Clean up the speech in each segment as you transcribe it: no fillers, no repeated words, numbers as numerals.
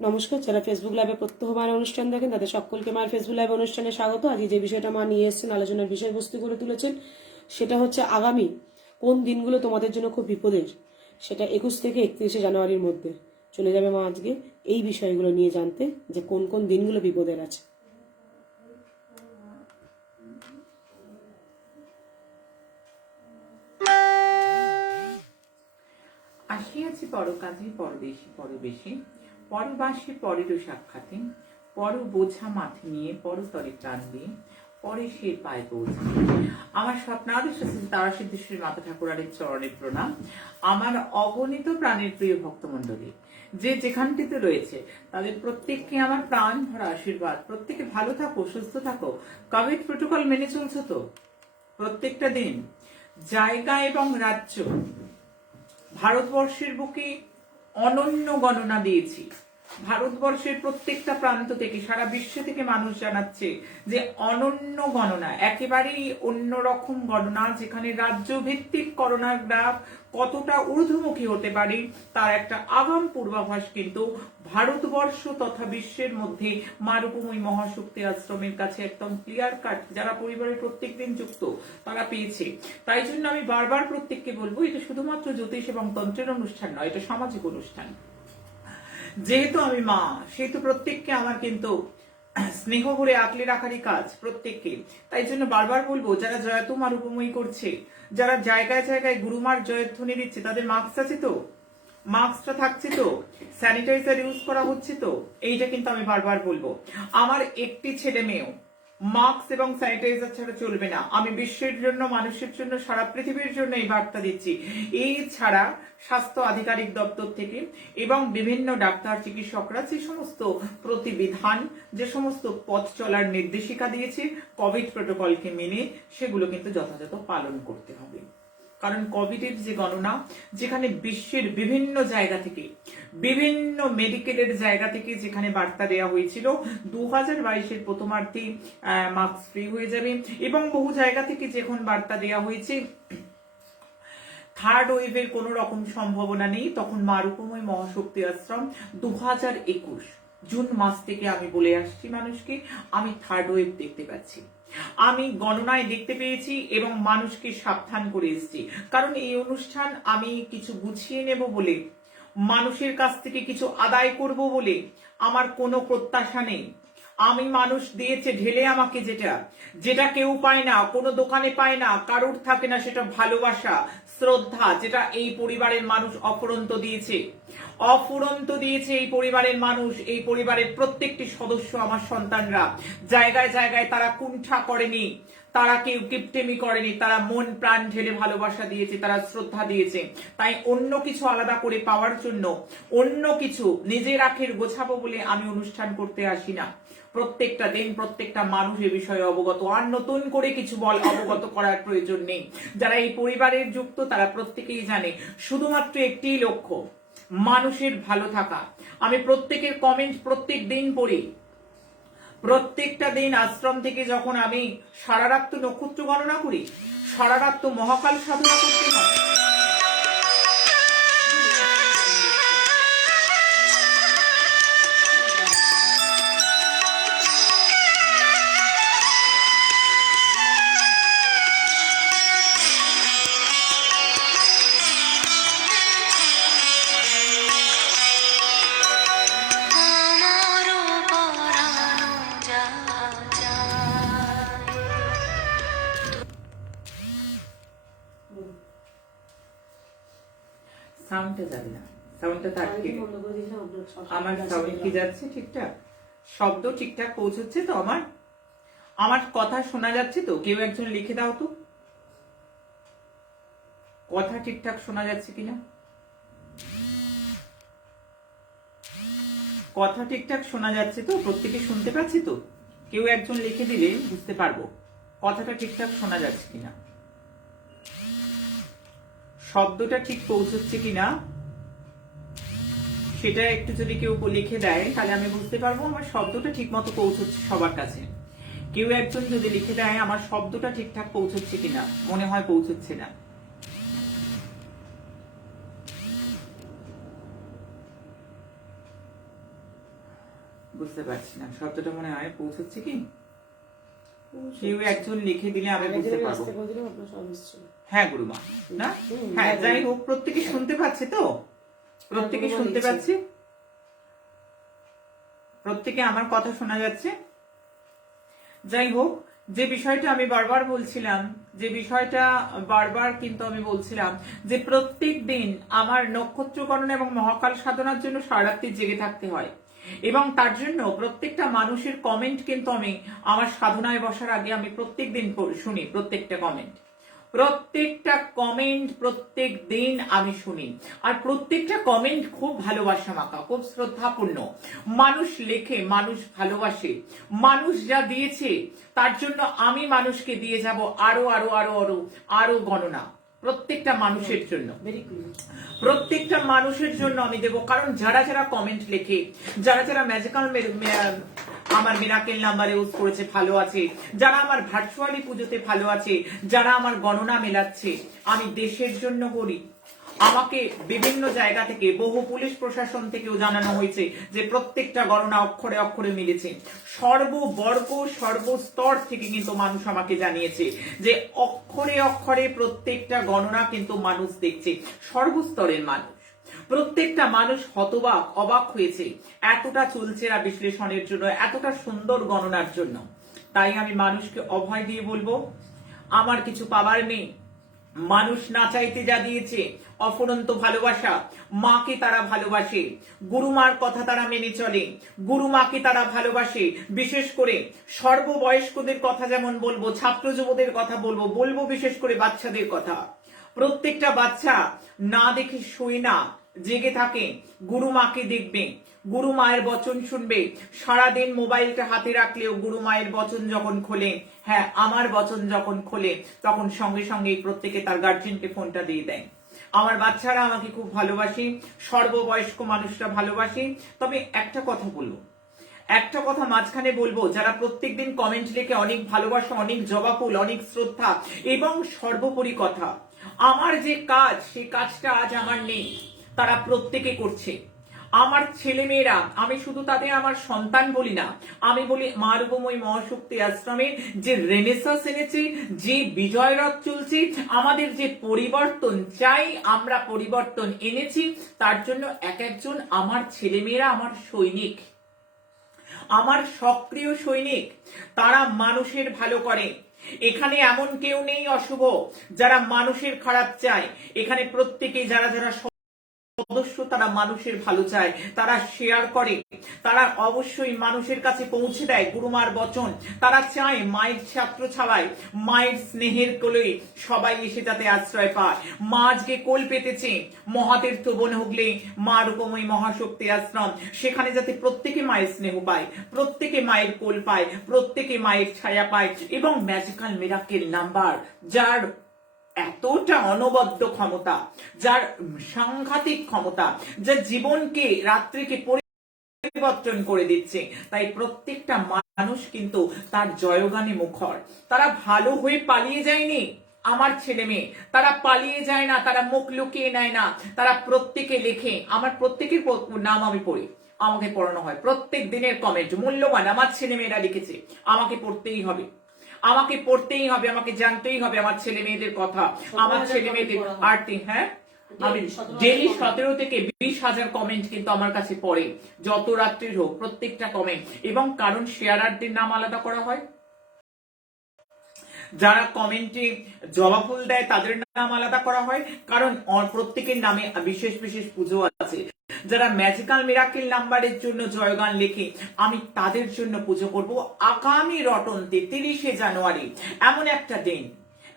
নমস্কার, যারা ফেসবুক লাইভে প্রত্যহ মায়ের অনুষ্ঠান দেখেন তাদের সকলকে মায়ের ফেসবুক লাইভ অনুষ্ঠানে স্বাগত। আজ যে বিষয়টা মা নিয়ে এসেছেন, আলোচনার বিষয়বস্তু করে তুলেছেন, সেটা হচ্ছে আগামী কোন দিনগুলো তোমাদের জন্য খুব বিপদের, সেটা 21 থেকে 31শে জানুয়ারির মধ্যে চলে যাবে মা আজকে এই বিষয়গুলো নিয়ে জানতে, যে কোন কোন দিনগুলো বিপদের আছে। আসিয়াছি পরকাজে পরদেশি পরবেশে, পরবাসে পরেরও সাক্ষাতে, পর বোঝা মাথে নিয়ে পরতরে প্রাণ দিয়ে, পরে সে পায়ে পৌঁছে। আমার স্বপ্নাদেশ আছে তারা সিদ্ধেশ্বরী মাতা ঠাকুরানের চরণে প্রণাম। আমার অগণিত প্রাণের প্রিয় ভক্তমণ্ডলী যে যেখানটিতে রয়েছে তাদের প্রত্যেককে আমার প্রাণ ভরা আশীর্বাদ। প্রত্যেকে ভালো থাকো, সুস্থ থাকো। কোভিড প্রোটোকল মেনে চলছো তো? প্রত্যেকটা দিন জায়গা এবং রাজ্য ভারতবর্ষের বুকে অনন্য গণনা দিয়েছি। ভারতবর্ষের প্রত্যেকটা প্রান্ত থেকে, সারা বিশ্ব থেকে মানুষ জানাচ্ছে যে অনন্য গণনা, একেবারেই অন্যরকম গণনা, যেখানে রাজ্য ভিত্তিক করোনার গ্রাফ কতটা ঊর্ধ্বমুখী হতে পারে তার একটা আগাম পূর্বাভাস কিন্তু ভারতবর্ষ তথা বিশ্বের মধ্যে মা রূপময়ী মহাশক্তি আশ্রমের কাছে একদম ক্লিয়ার কাট, যারা পরিবারের প্রত্যেকদিন যুক্ত তারা পেয়েছে। তাই জন্য আমি বারবার প্রত্যেককে বলবো, এটা শুধুমাত্র জ্যোতিষ এবং তন্ত্রের অনুষ্ঠান নয়, এটা সামাজিক অনুষ্ঠান। যেহেতু আমি মা, সেহেতু প্রত্যেককে আমার কিন্তু স্নেহ ভরে আঁকলে রাখারই কাজ প্রত্যেককে। তাই জন্য বারবার বলবো, যারা জয়তু মা রূপময়ী করছে, যারা জায়গায় জায়গায় গুরুমার জয়ধ্বনি দিচ্ছে, তাদের মাস্ক আছে তো? মাস্কটা থাকছে তো? স্যানিটাইজার ইউজ করা হচ্ছে তো? এইটা কিন্তু আমি বারবার বলবো। আমার একটি ছেলে মেয়েও মাস্ক এবং স্যানিটাইজার ছাড়া চলবে না। আমি বিশ্বের জন্য, মানুষের জন্য, সারা পৃথিবীর জন্য এই বার্তা দিচ্ছি। এই ছাড়া স্বাস্থ্য আধিকারিক দপ্তর থেকে এবং বিভিন্ন ডাক্তার চিকিৎসকরা যে সমস্ত প্রতিবিধান, যে সমস্ত পথ চলার নির্দেশিকা দিয়েছে কোভিড প্রোটোকলকে মেনে, সেগুলো কিন্তু যথাযথ পালন করতে হবে। কারণ কোভিডের যে গণনা, যেখানে বিশ্বের বিভিন্ন জায়গা থেকে, বিভিন্ন মেডিকেলের জায়গা থেকে যেখানে বার্তা দেওয়া হয়েছিল 2022-এর প্রথমার্ধেই মাস্ক ফ্রি হয়ে যাবে, এবং বহু জায়গা থেকে যখন বার্তা দেওয়া হয়েছে থার্ড ওয়েভের কোনো রকম সম্ভাবনা নেই, তখন মা রূপময়ী মহাশক্তি আশ্রম 2021 জুন মাস থেকে আমি বলে আসছি মানুষকে, আমি থার্ড ওয়েভ দেখতে পাচ্ছি, আমি গণনায় দেখতে পেয়েছি এবং মানুষকে সাবধান করে এসেছি। কারণ এই অনুষ্ঠান আমি কিছু গুছিয়ে নেব বলে, মানুষের কাছ থেকে কিছু আদায় করব বলে আমার কোনো প্রত্যাশা নেই। আমি মানুষ দিয়েছে ঢেলে আমাকে, যেটা যেটা কেউ পায় না, কোনো দোকানে পায় না, কারোর থাকে না, সেটা ভালোবাসা, শ্রদ্ধা, যেটা এই পরিবারের মানুষ অফুরন্ত দিয়েছে। অফুরন্ত দিয়েছে এই পরিবারের মানুষ, এই পরিবারের প্রত্যেকটি সদস্য আমার সন্তানরা। জায়গায় জায়গায় তারা কুণ্ঠা করেনি, তারা কেউ কিপটেমি করেনি, তারা মন প্রাণ ঢেলে ভালোবাসা দিয়েছে, তারা শ্রদ্ধা দিয়েছে। তাই অন্য কিছু আলাদা করে পাওয়ার জন্য, অন্য কিছু নিজের আখের গোছাবো বলে আমি অনুষ্ঠান করতে আসি না। প্রত্যেকটা দিন প্রত্যেকটা মানুষ এ বিষয়ে অবগত, আর নতুন করে কিছু অবগত করার প্রয়োজন নেই। যারা এই পরিবারের যুক্ত তারা প্রত্যেকেই জানে শুধুমাত্র একটি লক্ষ্য, মানুষের ভালো থাকা। আমি প্রত্যেকের কমেন্ট প্রত্যেক দিন পড়ি। প্রত্যেকটা দিন আশ্রম থেকে যখন আমি সারা রাত তো নক্ষত্র গণনা করি, সারা রাত তো মহাকাল সাধনা করতে হয়। সাউন্ডটা যাবে না, সাউন্ডটা থাকবে। আমার সাউন্ড কি যাচ্ছে ঠিকঠাক? শব্দ ঠিকঠাক পৌঁছচ্ছে তো? আমার আমার কথা শোনা যাচ্ছে তো? কেউ একজন লিখে দাও তো, কথা ঠিকঠাক শোনা যাচ্ছে কিনা। কথা ঠিকঠাক শোনা যাচ্ছে তো? প্রত্যেকে শুনতে পাচ্ছি তো? কেউ একজন লিখে দিলে বুঝতে পারবো কথাটা ঠিকঠাক শোনা যাচ্ছে কিনা, শব্দটা ঠিক পৌঁছচ্ছে কিনা। সেটা একটু যদি কেউ লিখে দেয় তাহলে আমি বুঝতে পারবো আমার শব্দটা ঠিক মতো পৌঁছচ্ছে সবার কাছে। কেউ একজন যদি লিখে দেয় আমার শব্দটা ঠিকঠাক পৌঁছচ্ছে কিনা, মনে হয় পৌঁছচ্ছে না। বুঝতে পারছি না, শব্দটা মনে হয় পৌঁছচ্ছে কি? কেউ একজন লিখে দিলে আমি বুঝতে পারবো। হ্যাঁ গুরুমা, না হ্যাঁ যাই হোক, প্রত্যেকে শুনতে পাচ্ছে তো? প্রত্যেকে শুনতে পাচ্ছে? প্রত্যেকে আমার কথা শোনা যাচ্ছে? যাই হোক, যে বিষয়টা আমি বারবার বলছিলাম, কিন্তু আমি বলছিলাম যে প্রত্যেক দিন আমার নক্ষত্র গণনা এবং মহাকাল সাধনার জন্য সারারাত্রি জেগে থাকতে হয়, এবং তার জন্য প্রত্যেকটা মানুষের কমেন্ট কিন্তু আমি আমার সাধনায় বসার আগে আমি প্রত্যেক দিন শুনি। প্রত্যেকটা কমেন্ট প্রত্যেক দিন আমি শুনি, আর প্রত্যেকটা কমেন্ট খুব ভালোবাসা মাখা, খুব শ্রদ্ধাপূর্ণ। মানুষ লেখে, মানুষ ভালোবাসে, মানুষ যা দিয়েছে তার জন্য আমি মানুষকে দিয়ে যাব আরো আরো আরো আরো আরো গণনা। প্রত্যেকটা মানুষের জন্য, প্রত্যেকটা মানুষের জন্য আমি দেব। কারণ যারা যারা কমেন্ট লেখে, যারা যারা ম্যাজিক্যাল আমার মিরাকেল নাম্বার ইউজ করেছে ভালো আছে, যারা আমার ভার্চুয়ালি পুজোতে ভালো আছে, যারা আমার গণনা মেলাচ্ছে, আমি দেশের জন্য করি। আমাকে বিভিন্ন জায়গা থেকে, বহু পুলিশ প্রশাসন থেকেও জানানো হয়েছে যে প্রত্যেকটা গণনা অক্ষরে অক্ষরে মিলেছে। সর্ববর্গ সর্বস্তর থেকে কিন্তু মানুষ আমাকে জানিয়েছে যে অক্ষরে অক্ষরে প্রত্যেকটা গণনা কিন্তু মানুষ দেখছে, সর্বস্তরের মানুষ। প্রত্যেকটা মানুষ হতবাক, অবাক হয়েছে এতটা চুলচেরা বিশ্লেষণের জন্য, এতটা সুন্দর গণনার জন্য। তাই আমি মানুষকে অভয় দিয়ে বলবো, আমার কিছু পাবার নেই। মানুষ না চাইতে যা দিয়েছে অফুরন্ত ভালোবাসা। মাকে তারা ভালোবাসে, গুরুমার কথা তারা মেনে চলে, গুরুমাকে তারা ভালোবাসে। বিশেষ করে সর্ববয়স্কদের কথা যেমন বলবো, ছাত্র যুবদের কথা বলবো, বিশেষ করে বাচ্চাদের কথা। প্রত্যেকটা বাচ্চা না দেখে শোয় না, জেগে থাকে, গুরু মাকে দেখবে, গুরু মায়ের বচন শুনবে। সারাদিন মোবাইলটা হাতে রাখলেও গুরু মায়ের বচন যখন খোলে, হ্যাঁ আমার বচন যখন খোলে, তখন সঙ্গে সঙ্গে প্রত্যেকে তার গার্জিয়ানকে ফোনটা দিয়ে দেয়। আমার বাচ্চারা আমাকে খুব ভালোবাসে, সর্ববয়স্ক মানুষরা ভালোবাসে। তবে একটা কথা মাঝখানে বলবো, যারা প্রত্যেকদিন কমেন্ট লিখে অনেক ভালোবাসা, অনেক জবাফুল, অনেক শ্রদ্ধা, এবং সর্বোপরি কথা, আমার যে কাজ, সেই কাজটা আজ আমার নেই, তারা প্রত্যেকে করছে। আমার ছেলে মেয়েরা, আমি শুধু তাদের আমার সন্তান বলি না, আমি বলি মা রূপময়ী মহাশক্তি আশ্রমের যে রেনেসাঁস এনেছে, যে বিজয়রথ চলছে, আমাদের যে পরিবর্তন চাই, আমরা পরিবর্তন এনেছি, তার জন্য এক একজন আমার ছেলে মেয়েরা আমার সৈনিক, আমার সক্রিয় সৈনিক। তারা মানুষের ভালো করে। এখানে এমন কেউ নেই অশুভ যারা মানুষের খারাপ চায়। এখানে প্রত্যেকে যারা যারা সদস্য, তারা মানুষের ভালো চায়, তারা শেয়ার করে, তারা অবশ্যই মানুষের কাছে পৌঁছে দেয় গুরুমার বচন। তারা চায় মায়ের ছাত্র ছাড়ায়, মায়ের স্নেহের কোলে সবাই এসে যাতে আশ্রয় পায়। মা আজকে কোল পেতেছে মহাতীর্থ বন হুগলে মা রূপময়ী মহাশক্তি আশ্রম, সেখানে যাতে প্রত্যেকে মায়ের স্নেহ পায়, প্রত্যেকে মায়ের কোল পায়, প্রত্যেকে মায়ের ছায়া পায়। এবং ম্যাজিক্যাল মিরাকেল নাম্বার, যার এতটা অনবদ্য ক্ষমতা, যার সাংঘাতিক ক্ষমতা, যা জীবনকে, রাত্রিকে পরিবর্তন করে দিচ্ছে, তাই প্রত্যেকটা মানুষ কিন্তু তার জয়গানে মুখর। তারা ভালো হয়ে পালিয়ে যায়নি আমার ছেলে মেয়ে, তারা পালিয়ে যায় না, তারা মুখ লুকিয়ে নেয় না, তারা প্রত্যেকে লেখে। আমার প্রত্যেকের নাম আমি পড়ি, আমাকে পড়ানো হয়। প্রত্যেক দিনের কমেন্ট মূল্যবান, আমার ছেলে মেয়েরা লিখেছে, আমাকে পড়তেই হবে, আমাকে পড়তেই হবে, আমাকে জানতেই হবে আমার ছেলে মেয়েদের কথা, আমার ছেলে মেয়েদের আরতি। হ্যাঁ, আমি ডেইলি 17 থেকে 20,000 কমেন্ট কিন্তু আমার কাছে পড়ে, যত রাত্রির হোক, প্রত্যেকটা কমেন্ট। এবং কারণ শেয়ারারদের নাম আলাদা করা হয়, যারা কমেন্টে জবাফুল দেয় তাদের নাম আলাদা করা হয়, কারণ প্রত্যেকের নামে বিশেষ বিশেষ পুজো আছে। যারা ম্যাজিক্যাল মিরাকেল নাম্বারের জন্য জয়গান লেখে, আমি তাদের জন্য পুজো করব আগামী রটন্তে 30শে জানুয়ারি। এমন একটা দিন,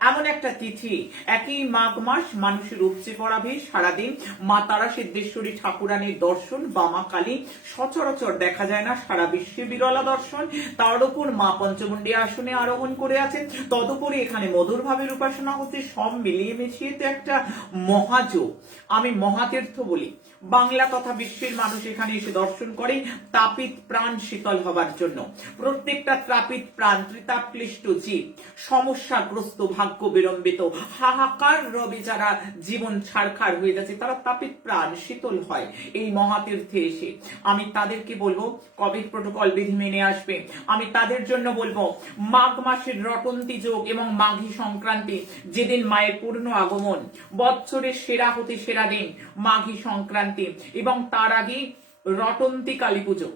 এমন একটা তিথি, একই মাঘ মাস, মানুষের উপচে পড়া ভিড়, সারাদিন মা তারা সিদ্ধেশ্বরী ঠাকুরানীর দর্শন বা মা কালী সচরাচর দেখা যায় না, সারা বিশ্বে বিরলা দর্শন। তার উপর মা পঞ্চমুণ্ডী আসনে আরোহণ করে আছেন, তদুপরি এখানে মধুর ভাবের উপাসনা হচ্ছে। সব মিলিয়ে মিশিয়ে তো একটা মহাযোগ, আমি মহাতীর্থ বলি। বাংলা তথা বিশ্বের মানুষ এখানে এসে দর্শন করে তাপিত প্রাণ শীতল হবার জন্য। প্রত্যেকটা তাপিত প্রাণ, ত্রিতাপ ক্লিষ্ট জীব, সমস্যাগ্রস্ত, ভাগ্য বিলম্বিত, হাহাকার রবে যারা জীবন ছাড়খাড় হয়ে যাচ্ছে, তারা তাপিত প্রাণ শীতল হয় এই মহাতীর্থে এসে। আমি তাদেরকে বলবো কোভিড প্রোটোকল বিধি মেনে আসবে। আমি তাদের জন্য বলবো মাঘ মাসের রটন্তি যোগ এবং মাঘী সংক্রান্তি, যেদিন মায়ের পূর্ণ আগমন, বৎসরের সেরা হতে সেরা দিন মাঘী সংক্রান্তি, এবং তার আগে রটন্তি কালী পুজো।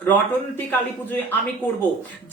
রটন্তি কালী পুজোয় আমি করব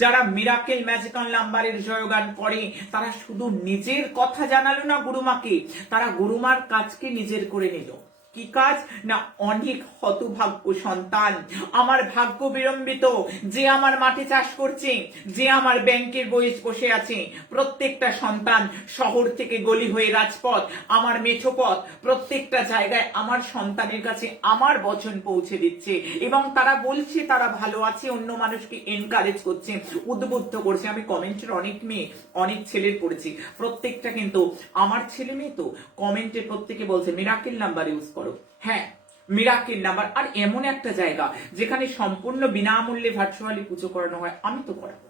যারা মিরাকেল ম্যাজিক্যাল নাম্বারের জয়গান করে, তারা শুধু নিজের কথা জানালো না গুরুমাকে, তারা গুরুমার কাজকে নিজের করে নিল। কি কাজ না, অনেক হতভাগ্য সন্তান, আমার ভাগ্য বিলম্বিত, যে আমার মাঠে চাষ করছে, যে আমার ব্যাংকের বইয়ে বসে আছে, প্রত্যেকটা সন্তান শহর থেকে গলি হয়ে রাজপথ, আমার মেঠোপথ, প্রত্যেকটা জায়গায় আমার সন্তানের কাছে আমার বচন পৌঁছে দিচ্ছে, এবং তারা বলছে তারা ভালো আছে, অন্য মানুষকে এনকারেজ করছে, উদ্বুদ্ধ করছে। আমি কমেন্টের অনেক মেয়ে, অনেক ছেলের পড়েছি, প্রত্যেকটা কিন্তু আমার ছেলে মেয়ে, তো কমেন্টে প্রত্যেকে বলছে মিরাকেল নাম্বার ইউজ করো। হ্যাঁ, মিরাকেল নাম্বার, আর এমন একটা জায়গা যেখানে সম্পূর্ণ বিনামূল্যে ভার্চুয়ালি পুজো করানো হয়, আমি তো করাবো।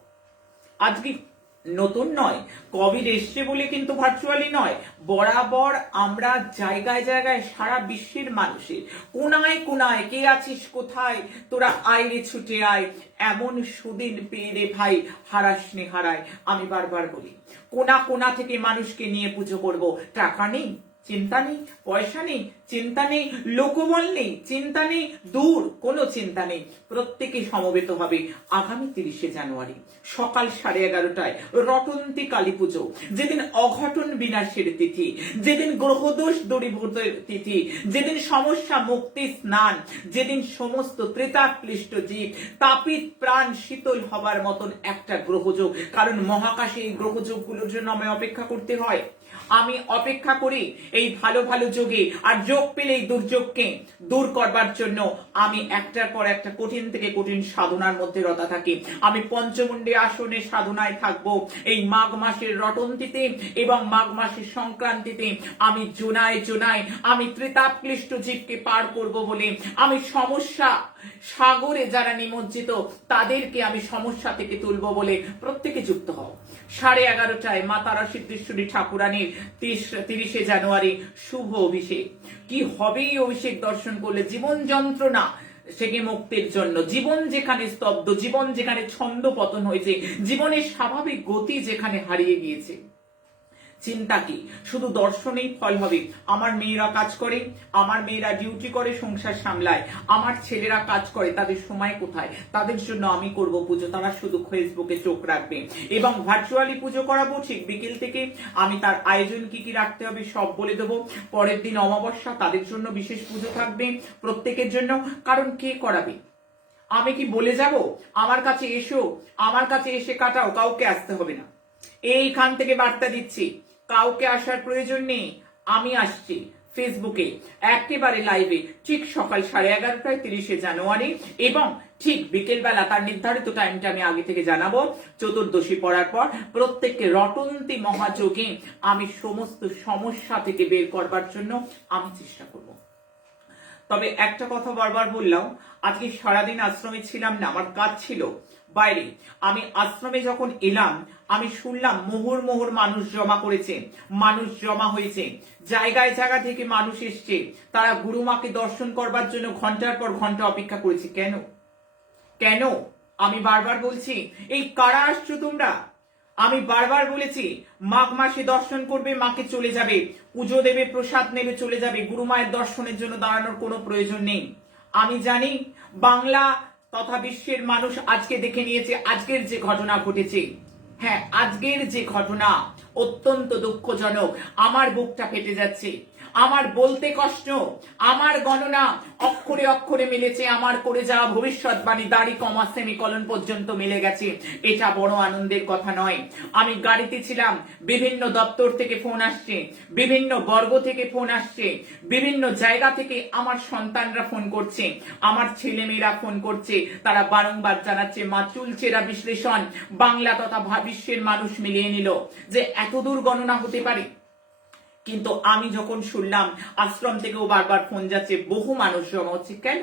আজকে নতুন নয়, কোভিড এসছে বলে কিন্তু ভার্চুয়ালি নয়, বরাবর আমরা জায়গায় জায়গায় সারা বিশ্বের মানুষের কোনায় কোনায়, কে আছিস কোথায়, তোরা আয় রে ছুটে আয়, এমন সুদিন পেয়ে রে ভাই, হারাস নে হারায়। আমি বারবার বলি কোনা কোনা থেকে মানুষকে নিয়ে পুজো করব। টাকা নেই, চিন্তা নেই, পয়সা নেই, চিন্তা নেই, লোকবল নেই, চিন্তা নেই, দূর কোনো চিন্তা নেই, প্রত্যেকে সমবেত হবে আগামী 30শে জানুয়ারি সকাল 11:30টায় রটন্তি কালী পুজো, যেদিন অঘটন বিনাশের তিথি, যেদিন গ্রহদোষ দূরীভূতের তিথি, যেদিন সমস্যা মুক্তি স্নান, যেদিন সমস্ত ত্রিতাক্লিষ্ট জীব তাপিত প্রাণ শীতল হবার মতন একটা গ্রহযোগ। কারণ মহাকাশে এই গ্রহযোগগুলোর জন্য আমায় অপেক্ষা করতে হয়। আমি অপেক্ষা করি এই ভালো ভালো যোগে, আর যোগ পেলে এই দুর্যোগকে দূর করবার জন্য আমি একটার পর একটা কঠিন থেকে কঠিন সাধনার মধ্যে রতা থাকি। আমি পঞ্চমুণ্ডী আসনে সাধনায় থাকব এই মাঘ মাসের রটন্তিতে এবং মাঘ মাসের সংক্রান্তিতে। আমি জোনায় জোনায় আমি ত্রিতাপক্লিষ্ট জীবকে পার করব বলে, আমি সমস্যা সাগরে যারা নিমজ্জিত তাদেরকে আমি সমস্যা থেকে তুলব বলে প্রত্যেকে যুক্ত হও। 11:30টায় মা তারা সিদ্ধেশ্বরী ঠাকুরানীর 30শে জানুয়ারি শুভ অভিষেক। কি হবে এই অভিষেক দর্শন করলে? জীবন যন্ত্রণা থেকে মুক্তির জন্য, জীবন যেখানে স্তব্ধ, জীবন যেখানে ছন্দ পতন হয়েছে, জীবনের স্বাভাবিক গতি যেখানে হারিয়ে গিয়েছে, চিন্তা কি শুধু দর্শনেই ফল হবে? আমার মেয়েরা কাজ করে, আমার মেয়েরা ডিউটি করে, সংসার সামলায়, আমার ছেলেরা কাজ করে, তাদের সময় কোথায়? তাদের জন্য আমি করব পুজো। তারা শুধু ফেসবুকে চোখ রাখবে এবং ভার্চুয়ালি পুজো করাবো ঠিক বিকেল থেকে। আমি তার আয়োজন কি কি রাখতে হবে সব বলে দেবো। পরের দিন অমাবস্যা, তাদের জন্য বিশেষ পুজো থাকবে প্রত্যেকের জন্য। কারণ কে করাবে? আমি কি বলে যাব আমার কাছে এসো, আমার কাছে এসে কাটাও? কাউকে আসতে হবে না। এইখান থেকে বার্তা দিচ্ছি, কাউকে আসার প্রয়োজন নেই। আমি আসছি ফেসবুকে একেবারে লাইভে ঠিক সকাল 11:30টায় 30শে জানুয়ারি, এবং ঠিক বিকেল বেলা তার নির্ধারিত টাইমটা আমি আগে থেকে জানাবো। চতুর্দশী পড়ার পর প্রত্যেককে রটন্তি মহাযোগে আমি সমস্ত সমস্যা থেকে বের করবার জন্য আমি চেষ্টা করব। তবে একটা কথা বারবার বললাম, আজকে সারাদিন আশ্রমে ছিলাম না, আমার কাজ ছিল বাইরে। আমি আশ্রমে যখন এলাম, আমি শুনলাম মোহর মোহর মানুষ জমা করেছে, মানুষ জমা হয়েছে, জায়গায় জায়গা থেকে মানুষ এসছে, তারা গুরুমাকে দর্শন করবার জন্য ঘন্টার পর ঘন্টা অপেক্ষা করেছে। কেন কেন? আমি বারবার বলছি, এই কারা আসছো তোমরা? আমি বারবার বলেছি মাঘ মাসে দর্শন করবে, মাকে চলে যাবে, পুজো দেবে, প্রসাদ নেবে, চলে যাবে। গুরুমায়ের দর্শনের জন্য দাঁড়ানোর কোনো প্রয়োজন নেই। আমি জানি বাংলা তথা বিশ্বের মানুষ আজকে দেখে নিয়েছে আজকের যে ঘটনা ঘটেছে। হ্যাঁ, আজকের যে ঘটনা অত্যন্ত দুঃখজনক। আমার বুকটা ফেটে যাচ্ছে, আমার বলতে কষ্ট। আমার গণনা অক্ষরে অক্ষরে মিলেছে, আমার করে যাওয়া ভবিষ্যৎবাণী দাড়ি কমা সেমিকলন পর্যন্ত মিলে গেছে। এটা বড় আনন্দের কথা নয়? আমি গাড়িতে ছিলাম, বিভিন্ন দপ্তর থেকে ফোন আসছে, বিভিন্ন বর্গ থেকে ফোন আসছে, বিভিন্ন জায়গা থেকে আমার সন্তানরা ফোন করছে, আমার ছেলে মেয়েরা ফোন করছে। তারা বারংবার জানাচ্ছে মা চুলচেরা বিশ্লেষণ বাংলা তথা বিশ্বের মানুষ মিলিয়ে নিল যে এতদূর গণনা হতে পারে। কিন্তু আমি যখন শুনলাম আশ্রম থেকেও বারবার ফোন যাচ্ছে, বহু মানুষ জমা হচ্ছে, কেন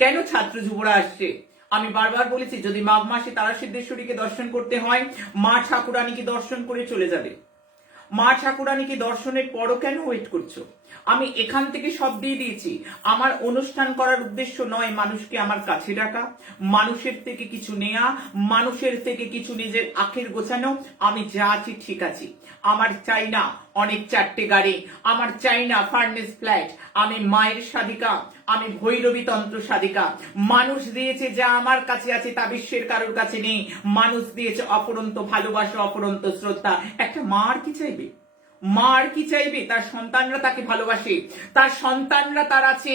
কেন ছাত্র যুবরা আসছে? আমি বারবার বলেছি, যদি মাঘ মাসে তারা সিদ্ধেশ্বরীকে দর্শন করতে হয়, মা ঠাকুরানীকে দর্শন করে চলে যাবে। মা ঠাকুরানীকে দর্শনের পরও কেন ওয়েট করছো? আমি এখান থেকে সব দিয়ে দিয়েছি। আমার অনুষ্ঠান করার উদ্দেশ্য নয় মানুষকে আমার কাছে ডাকা, মানুষের থেকে কিছু নেয়া, মানুষের থেকে কিছু নিজের আখের গোছানো। আমি যা আছি ঠিক আছি। আমার চাই না অনেক চারটে গাড়ি, আমার চাই না ফার্নেস ফ্ল্যাট। আমি মায়ের সাধিকা, আমি ভৈরবী তন্ত্র সাধিকা। মানুষ দিয়েছে যা আমার কাছে আছে তা বিশ্বের কারোর কাছে নেই। মানুষ দিয়েছে অপরন্ত ভালোবাসা, অপরন্ত শ্রদ্ধা। একটা মা আর কি চাইবে? মা আর কি চাইবে? তার সন্তানরা তাকে ভালোবাসে, তার সন্তানরা তার আছে।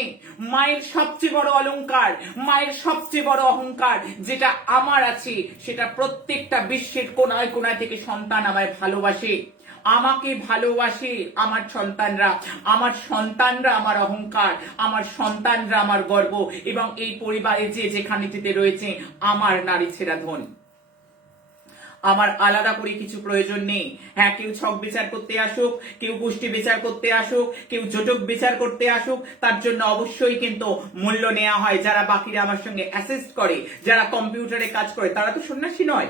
মায়ের সবচেয়ে বড় অলংকার, মায়ের সবচেয়ে বড় অহংকার যেটা আমার আছে, সেটা প্রত্যেকটা বিশ্বের কোনায় কোনায় থেকে সন্তান আমায় ভালোবাসে, আমাকে ভালোবাসে। আমার সন্তানরা, আমার সন্তানরা আমার অহংকার, আমার সন্তানরা আমার গর্ব, এবং এই পরিবারে যে যেখানেতে রয়েছে আমার নারী ছেঁড়া ধন। আমার আলাদা করে কিছু প্রয়োজন নেই। হ্যাঁ, কেউ ছক বিচার করতে আসুক, কেউ গোষ্ঠী বিচার করতে আসুক, কেউ জোটক বিচার করতে আসুক, তার জন্য অবশ্যই কিন্তু মূল্য নেওয়া হয়। যারা বাকিরা আমার সঙ্গে অ্যাসিস্ট করে, যারা কম্পিউটারে কাজ করে, তারা তো সন্ন্যাসী নয়।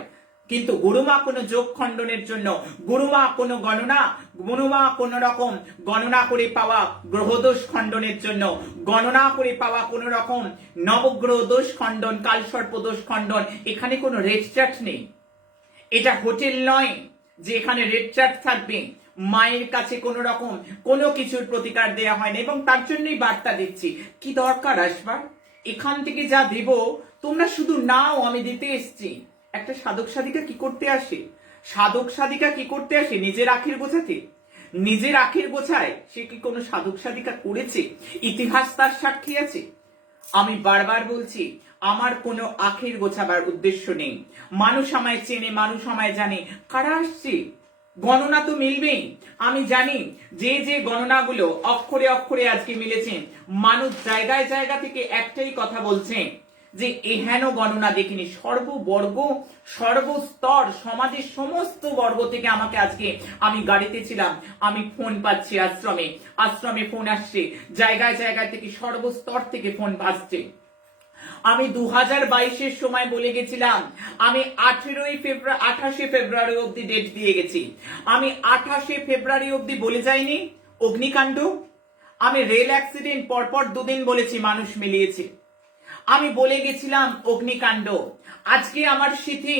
কিন্তু গুরুমা কোনো যোগ খণ্ডনের জন্য, গুরুমা কোনো গণনা, গুরুমা কোন রকম গণনা করে পাওয়া গ্রহদোষ খণ্ডনের জন্য, গণনা করে পাওয়া কোন রকম নবগ্রহ দোষ খণ্ডন, কালসর্প দোষ খণ্ডন, এখানে কোনো রেড চার্ট নেই। এটা হোটেল নয় যে এখানে রেড চার্ট থাকবে। মায়ের কাছে কোন রকম কোনো কিছুর প্রতিকার দেয়া হয় না, এবং তার জন্যই বার্তা দিচ্ছি। কি দরকার আসবার? এখান থেকে যা দেব তোমরা শুধু নাও, আমি দিতে এসছি। একটা সাধক সাধিকা কি করতে আসে? সাধক সাধিকা কি করতে আসে? নিজের আখের গোছাতে। নিজের আখের গোছায় সে কি কোনো সাধক সাধিকা করেছে? ইতিহাস তার সাক্ষী আছে। আমি বারবার বলছি, আমার কোনো আখের গোছাবার উদ্দেশ্য নেই। মানুষ আমায় চেনে, মানুষ আমায় জানে। কারা আসছে? গণনা তো মিলবেই। আমি জানি যে যে গণনাগুলো অক্ষরে অক্ষরে আজকে মিলেছে, মানুষ জায়গায় জায়গা থেকে একটাই কথা বলছে যে এহেন গণনা দেখিনি। সর্ববর্গ, সর্বস্তর, সমাজের সমস্ত বর্গ থেকে আমাকে আজকে, আমি গাড়িতে ছিলাম, আমি ফোন পাচ্ছি, আশ্রমে আশ্রমে ফোন আসছে, জায়গায় জায়গায় থেকে সর্বস্তর থেকে ফোন আসছে। আমি 2022-এর সময় বলে গেছিলাম, আমি 28শে ফেব্রুয়ারি অব্দি ডেট দিয়ে গেছি। আমি 28শে ফেব্রুয়ারি অব্দি বলে যাইনি অগ্নিকাণ্ড? আমি রেল অ্যাক্সিডেন্ট পরপর দুদিন বলেছি, মানুষ মিলিয়েছে। আমি বলে গেছিলাম অগ্নিকাণ্ড। আজকে আমার স্মৃতি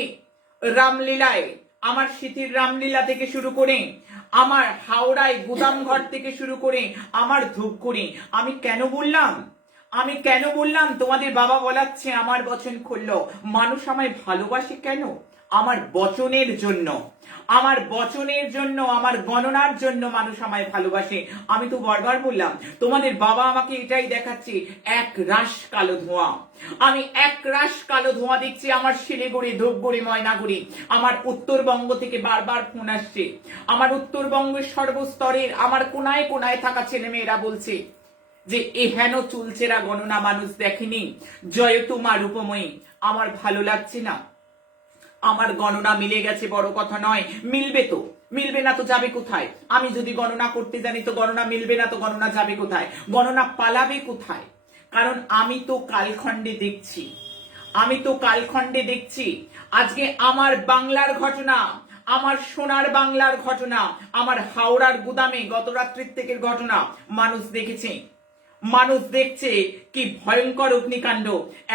রামলীলায়, আমার স্মৃতির রামলীলা থেকে শুরু করে, আমার হাওড়ায় গুদামঘর থেকে শুরু করে, আমার ধূপগুড়ি। আমি কেন বললাম, আমি কেন বললাম তোমাদের বাবা বলাচ্ছে আমার বচন খুললো? মানুষ আমায় ভালোবাসে কেন? আমার বচনের জন্য, আমার বচনের জন্য, আমার গণনার জন্য মানুষ আমায় ভালোবাসে। আমি তো বারবার বললাম, তোমাদের বাবা আমাকে এটাই দেখাচ্ছে, এক রাশ কালো ধোঁয়া। আমি এক রাশ কালো ধোঁয়া দেখছি আমার শিলিগুড়ি, ধূপগুড়ি, ময়নাগুড়ি। আমার উত্তরবঙ্গ থেকে বারবার ফোন আসছে। আমার উত্তরবঙ্গের সর্বস্তরের, আমার কোনায় কোনায় থাকা ছেলে মেয়েরা বলছে যে এহেন চুলচেরা গণনা মানুষ দেখেনি। জয় তোমার রূপময়ী। আমার ভালো লাগছে না। আমার গণনা মিলে গেছে বড় কথা নয়, মিলবে তো, মিলবে না তো যাবে কোথায়? আমি যদি গণনা করতে জানি তো গণনা মিলবে না তো গণনা যাবে কোথায়? গণনা পালাবে কোথায়? কারণ আমি তো কালখণ্ডে দেখছি, আমি তো কালখণ্ডে দেখছি। আজকে আমার বাংলার ঘটনা, আমার সোনার বাংলার ঘটনা, আমার হাওড়ার গুদামে গত রাত্রির থেকে ঘটনা মানুষ দেখেছে, মানুষ দেখছে কি ভয়ঙ্কর অগ্নিকাণ্ড।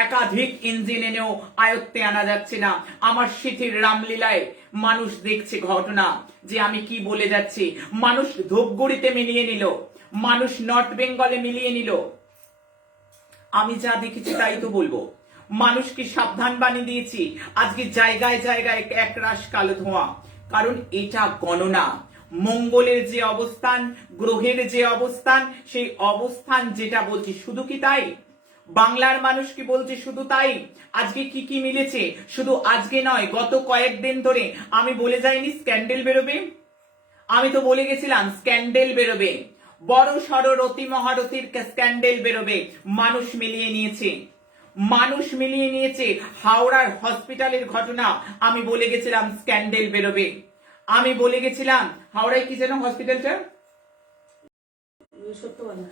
একাধিক ইঞ্জিন এনেও আয়ত্তে আনা যাচ্ছে না। আমার স্মৃতির রামলীলায় মানুষ দেখছে ঘটনা যে আমি কি বলে যাচ্ছি। মানুষ ধূপগুড়িতে মিলিয়ে নিল, মানুষ নর্থ বেঙ্গলে মিলিয়ে নিল। আমি যা দেখেছি তাই তো বলবো। মানুষকে সাবধান বানিয়ে দিয়েছি। আজকে জায়গায় জায়গায় এক রাশ কালো ধোঁয়া। কারণ এটা গণনা। মঙ্গলের যে অবস্থান, গ্রহের যে অবস্থান, সেই অবস্থান যেটা বলছি, শুধু কি তাই? বাংলার মানুষ কি বলছে শুধু তাই? আজকে কি কি মিলেছে? শুধু আজকে নয়, গত কয়েকদিন ধরে আমি বলে যাইনি স্ক্যান্ডেল বেরোবে? আমি তো বলে গেছিলাম স্ক্যান্ডেল বেরোবে, বড় সড় রতি মহারথীর স্ক্যান্ডেল বেরোবে। মানুষ মিলিয়ে নিয়েছে, মানুষ মিলিয়ে নিয়েছে। হাওড়ার হসপিটালের ঘটনা আমি বলে গেছিলাম স্ক্যান্ডেল বেরোবে। আমি বলে গেছিলাম হাওড়ায় কি যেন হসপিটালটা, সত্যবালা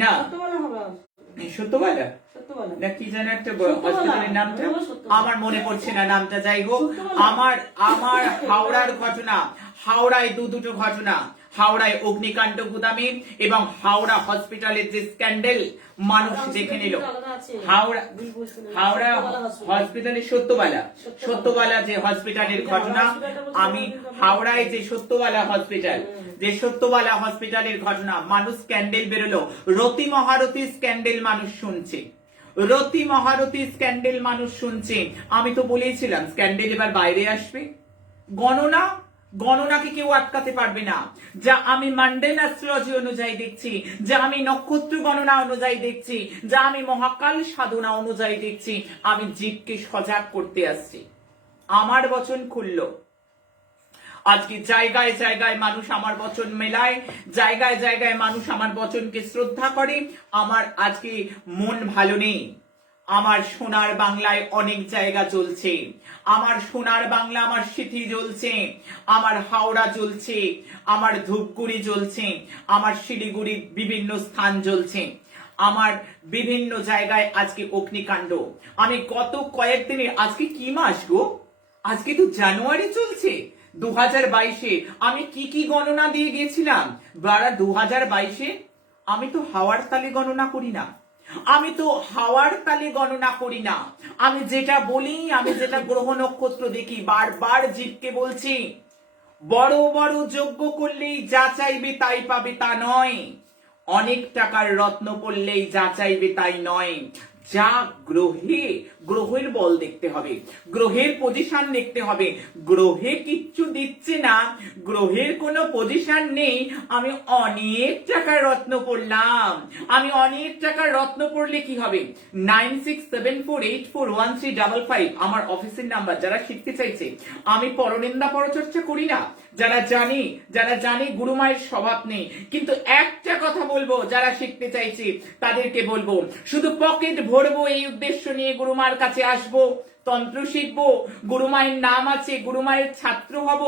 না সত্যবালা হবে সত্যবালা সত্যবালা না কি যেন একটা হসপিটালের নামটা আমার মনে পড়ছে না নামটা, যাই হোক আমার আমার হাওড়ার ঘটনা, হাওড়ায় দুটো ঘটনা, হাওড়ায় অগ্নিকাণ্ড গুদামে এবং হাওড়া হসপিটালের যে স্ক্যান্ডেল মানুষ দেখে নিল। হাওড়া হাওড়া হসপিটালের সত্যবালা যে হসপিটালের ঘটনা, আমি হাওড়ায় যে সত্যবালা হসপিটালের ঘটনা, মানুষ স্ক্যান্ডেল বেরোলো, রতি মহারথী স্ক্যান্ডেল মানুষ শুনছে, রতি মহারথী স্ক্যান্ডেল মানুষ শুনছে। আমি তো বলেছিলাম স্ক্যান্ডেল এবার বাইরে আসবে। গণনাকে কেউ আটকাতে পারবে না। যা আমি মান্ডেন অ্যাস্ট্রোলজি অনুযায়ী দেখছি, যা আমি নক্ষত্র গণনা অনুযায়ী দেখছি, যা আমি মহাকাল সাধনা অনুযায়ী দেখছি, আমি জীবকে সজাগ করতে আসছি। আমার বচন খুললো। আজকে জায়গায় জায়গায় মানুষ আমার বচন মেলায়, জায়গায় জায়গায় মানুষ আমার বচনকে শ্রদ্ধা করে। আমার আজকে মন ভালো নেই। আমার সোনার বাংলায় অনেক জায়গা জ্বলছে, আমার সোনার বাংলা, আমার সিথি জ্বলছে, আমার হাওড়া জ্বলছে, আমার ধূপগুড়ি জ্বলছে, আমার শিলিগুড়ির বিভিন্ন স্থান জ্বলছে, আমার বিভিন্ন জায়গায় আজকে অগ্নিকাণ্ড। আমি গত কয়েকদিনে, আজকে কি মাস গো, আজকে তো জানুয়ারি চলছে 2022-এ আমি কি গণনা দিয়ে গেছিলাম। 2022-এ আমি তো হাওয়ার তালে গণনা করি না, আমি তো হাওয়ার তালে গণনা করি না। আমি যেটা বলি, আমি যেটা গ্রহ নক্ষত্র দেখি, বারবার জীবকে বলছি, বড় বড় যজ্ঞ করলেই যা চাইবে তাই পাবে তা নয়, অনেক টাকার রত্ন পড়লেই যা চাইবে তাই নয়। যা গ্রহের বল দেখতে হবে, গ্রহের পজিশন দেখতে হবে। গ্রহে কিচ্ছু দিচ্ছে না, গ্রহের কোনো পজিশন নেই, আমি অনেক টাকার রত্ন পড়লাম। আমি অনেক টাকার রত্ন পড়লে কি হবে? 9674841355 আমার অফিসের নাম্বার। যারা শিখতে চাইছে, আমি পরনিন্দা পরচর্চা করি না। যারা জানে গুরুমায়ের স্বভাব নেই, কিন্তু একটা কথা বলবো, যারা শিখতে চাইছে তাদেরকে বলবো, শুধু পকেট ভরবো এই উদ্দেশ্য নিয়ে গুরুমার কাছে আসবো, তন্ত্র শিখবো, গুরুমায়ের নাম আছে, গুরুমায়ের ছাত্র হব,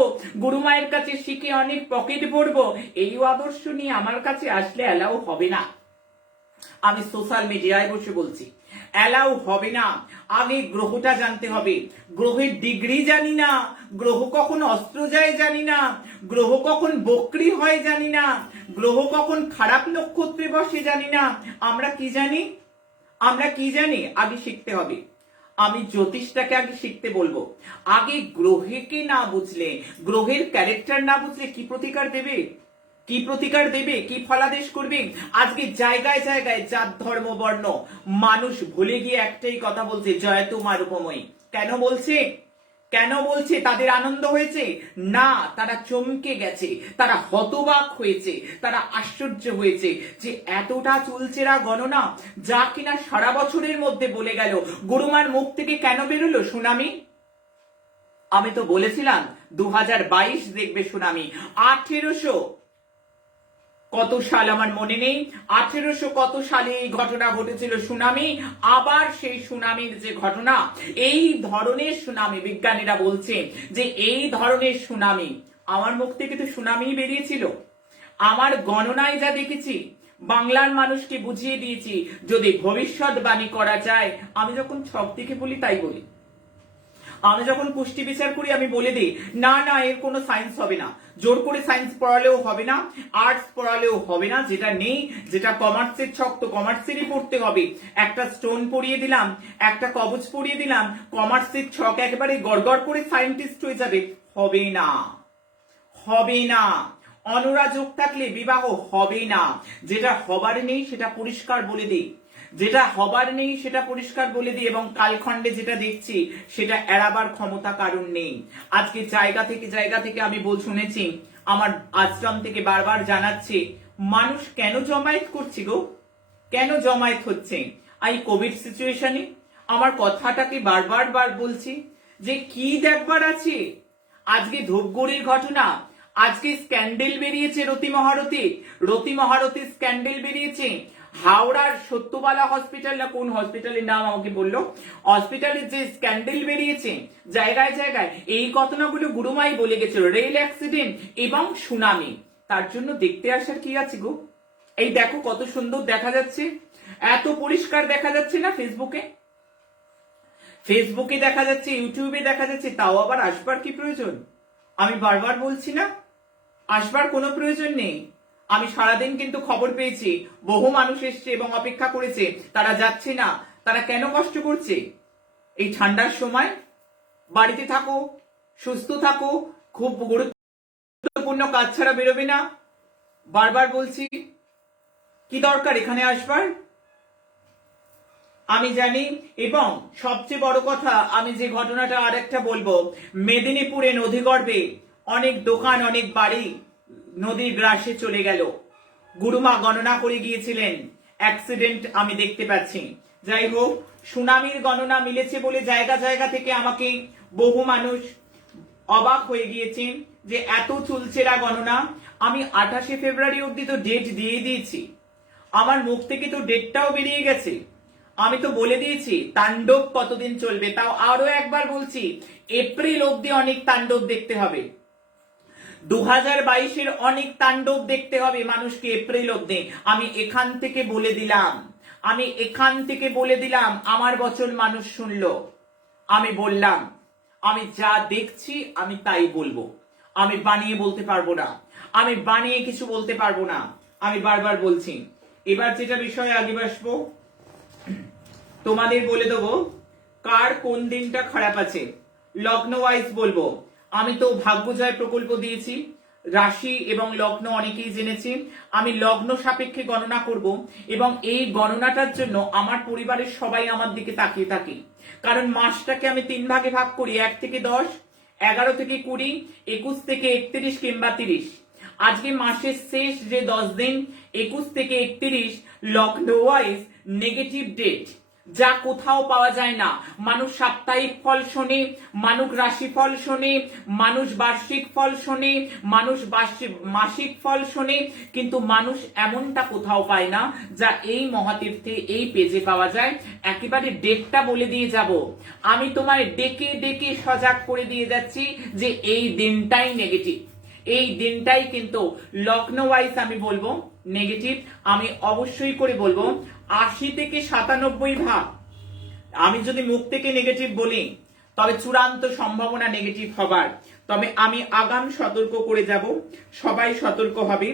গুরুমায়ের কাছে শিখে অনেক পকেট ভরবো, এই আদর্শ নিয়ে আমার কাছে আসলে অ্যালাউ হবে না। আমি সোশ্যাল মিডিয়ায় বসে বলছি, অ্যালাউ হবে না। আগে গ্রহটা জানতে হবে। গ্রহের ডিগ্রি জানি না, গ্রহ কখন অস্ত্র যায় জানি না, গ্রহ কখন বক্রি হয় জানি না, গ্রহ কখন খারাপ নক্ষত্রে বসে জানি না। আমরা কি জানি? আগে শিখতে হবে। আমি জ্যোতিষটাকে আগে শিখতে বলবো। আগে গ্রহকে না বুঝলে, গ্রহের ক্যারেক্টার না বুঝলে কি প্রতিকার দেবে, কি ফলাদেশ করবে? আজকে জায়গায় জায়গায় জাত ধর্ম বর্ণ মানুষ ভুলে গিয়ে একটাই কথা বলছে, জয় তোমার উপময়ী। কেন বলছে? তাদের আনন্দ হয়েছে না, তারা চমকে গেছে, তারা হতবাক হয়েছে, তারা আশ্চর্য হয়েছে যে এতটা চুলচেরা গণনা, যা কিনা সারা বছরের মধ্যে বলে গেল। গুরুমার মুখ থেকে কেন বেরোলো সুনামি? আমি তো বলেছিলাম 2022 দেখবে সুনামি। 1800 কত সাল আমার মনে নেই, 1800 কত সালে এই ঘটনা ঘটেছিল সুনামি। আবার সেই সুনামির যে ঘটনা, এই ধরনের সুনামি, বিজ্ঞানীরা বলছে যে এই ধরনের সুনামি, আমার মুখ থেকে তো সুনামি বেরিয়েছিল। আমার গণনায় যা দেখেছি, বাংলার মানুষকে বুঝিয়ে দিয়েছি, যদি ভবিষ্যৎবাণী করা যায়, আমি যখন ছক দিকে বলি তাই বলি। আমি যখন পুষ্টি বিচার করি, আমি বলে দিই না এর কোনো সায়েন্স হবে না, জোর করে সায়েন্স পড়ালেও হবে না, আর্টস পড়ালেও হবে না, যেটা নেই, যেটা কমার্সের ছক তো কমার্সেরই পড়তে হবে। একটা স্টোন পড়িয়ে দিলাম, একটা কবচ পড়িয়ে দিলাম, কমার্সের ছক একেবারে গড়গড় করে সায়েন্টিস্ট হয়ে যাবে, হবে না। অনুরাযোগ থাকলে বিবাহ হবে না। যেটা হবার নেই সেটা পরিষ্কার বলে দিই, এবং কালখণ্ডে যেটা দেখছি সেটা এড়াবার ক্ষমতা কারণ নেই। আজকে জায়গা থেকে আমি শুনেছি, আমার আশ্রম থেকে বারবার জানাচ্ছে, মানুষ কেন জমায়েত করছে গো, কেন জমায়েত হচ্ছে? এই কোভিড সিচুয়েশনে আমার কথাটাকে বারবার বলছি যে কি দেখবার আছে। আজকে ধূপগুড়ির ঘটনা, আজকে স্ক্যান্ডেল বেরিয়েছে রতি মহারথী স্ক্যান্ডেল বেরিয়েছে। হাওড়ার সত্যবালা হসপিটাল না কোন হসপিটালের নাম আমাকে বললো, হসপিটালের যে স্ক্যান্ডেল বেরিয়েছে জায়গায় জায়গায়, এই ঘটনাগুলো গুরুমাই বলে গেছিল, রেল অ্যাক্সিডেন্ট এবং সুনামি। তার জন্য দেখতে আসার কি আছে গো? এই দেখো কত সুন্দর দেখা যাচ্ছে, এত পরিষ্কার দেখা যাচ্ছে না ফেসবুকে? ফেসবুকে দেখা যাচ্ছে, ইউটিউবে দেখা যাচ্ছে, তাও আবার আসবার কি প্রয়োজন? আমি বারবার বলছি না, আসবার কোনো প্রয়োজন নেই। আমি সারাদিন কিন্তু খবর পেয়েছি, বহু মানুষ এসছে এবং অপেক্ষা করেছে, তারা যাচ্ছে না। তারা কেন কষ্ট করছে? এই ঠান্ডার সময় বাড়িতে থাকো, সুস্থ থাকো, খুব গুরুত্বপূর্ণ কাজ ছাড়া বেরোবে না। বারবার বলছি, কি দরকার এখানে আসবার? আমি জানি। এবং সবচেয়ে বড় কথা, আমি যে ঘটনাটা আরেকটা বলবো, মেদিনীপুরে নদীগর্ভে অনেক দোকান, অনেক বাড়ি নদীর গ্রাসে চলে গেল। গুরুমা গণনা করে গিয়েছিলেন, অ্যাক্সিডেন্ট আমি দেখতে পাচ্ছি। যাই হোক, সুনামির গণনা মিলেছে বলে জায়গা জায়গা থেকে আমাকে বহু মানুষ অবাক হয়ে গিয়েছেন যে এত চুলচেরা গণনা। আমি 28শে ফেব্রুয়ারি অব্দি তো ডেট দিয়ে দিয়েছি, আমার মুখ থেকে তো ডেটটাও বেরিয়ে গেছে। আমি তো বলে দিয়েছি তাণ্ডব কতদিন চলবে, তাও আরো একবার বলছি, এপ্রিল অব্দি অনেক তাণ্ডব দেখতে হবে। 2022-এর অনেক তাণ্ডব দেখতে হবে মানুষকে এপ্রিল অব্দি। আমি এখান থেকে বলে দিলাম, আমি এখান থেকে বলে দিলাম, আমার বচন মানুষ শুনলো। আমি বললাম, আমি যা দেখছি আমি তাই বলবো, আমি বানিয়ে বলতে পারবো না, আমি বানিয়ে কিছু বলতে পারবো না। আমি বারবার বলছি। এবার যেটা বিষয়ে আগে আসবো, তোমাদের বলে দেবো কার কোন দিনটা খারাপ আছে, লগ্ন ওয়াইজ বলবো। আমি তো ভাগ্যজয় প্রকল্প দিয়েছি, রাশি এবং লগ্ন অনেকেই জেনেছি। আমি লগ্ন সাপেক্ষে গণনা করব এবং এই গণনাটার জন্য আমার পরিবারের সবাই আমার দিকে তাকিয়ে থাকে। কারণ মাসটাকে আমি 3 ভাগে ভাগ করি, 1 থেকে 10, 11 থেকে 20, 21 থেকে 31 কিংবা 30। আজকে মাসের শেষ যে 10 দিন, 21 থেকে 31, লগ্ন ওয়াইজ নেগেটিভ ডেট, যা কোথাও পাওয়া যায় না। মানুষ সাপ্তাহিক ফল শোনে, মানুষ রাশি ফল শোনে, মানুষ বার্ষিক ফল শোনে, মানুষ মাসিক ফল শোনে, কিন্তু মানুষ এমনটা কোথাও পায় না যা এই মহাতীর্থে এই পেজে পাওয়া যায়। একেবারে ডেটটা বলে দিয়ে যাব, আমি তোমায় ডেকে ডেকে সজাগ করে দিয়ে যাচ্ছি যে এই দিনটাই নেগেটিভ, এই দিনটাই কিন্তু লগ্ন ওয়াইজ আমি বলবো নেগেটিভ। আমি অবশ্যই করে বলবো 80 থেকে 97 ভাগ আমি যদি মুখ থেকে নেগেটিভ বলি, তবে চূড়ান্ত সম্ভাবনা নেগেটিভ হবার। তবে আমি আগাম সতর্ক করে যাব, সবাই সতর্ক হবে।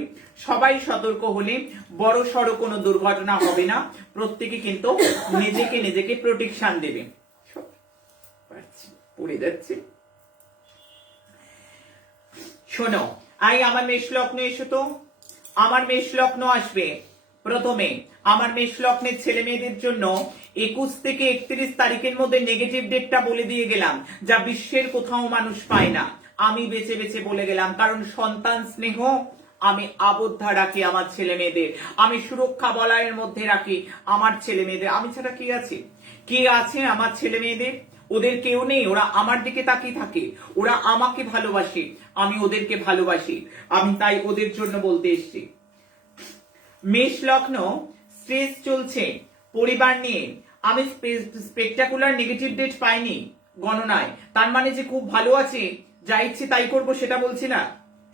সবাই সতর্ক হলে বড় সড়ো কোনো দুর্ঘটনা হবে না। প্রত্যেকে কিন্তু নিজেকে প্রোটেকশন দেবে। পড়ে যাচ্ছে, শোনো, আমার মেষ লগ্ন এসো তো। আমার মেষ লগ্ন আসবে প্রথমে। আমার মেষ লগ্নের ছেলে মেয়েদের জন্য 21 থেকে 31 তারিখের মধ্যে নেগেটিভ ডেটটা বলে দিয়ে গেলাম, যা বিশ্বের কোথাও মানুষ পায় না। আমি বেছে বেছে বলে গেলাম, কারণ সন্তান স্নেহ আমি আবদ্ধা রাখি আমার ছেলে মেয়েদের, আমি সুরক্ষা বলয়ের মধ্যে রাখি আমার ছেলে মেয়েদের। আমি ছাড়া কি আছে? কে আছে আমার ছেলে মেয়েদের? ওদের কেউ নেই, ওরা আমার দিকে তাকিয়ে থাকে, ওরা আমাকে ভালোবাসে, আমি ওদেরকে ভালোবাসি। আমি তাই ওদের জন্য বলতে এসেছি। মেষ লগ্ন স্ট্রেস চলছে পরিবার নিয়ে। আমি স্পেকটাকুলার নেগেটিভ ডেট পাইনি গণনায়, তার মানে যে খুব ভালো আছে, যা ইচ্ছে তাই করবো সেটা বলছি না,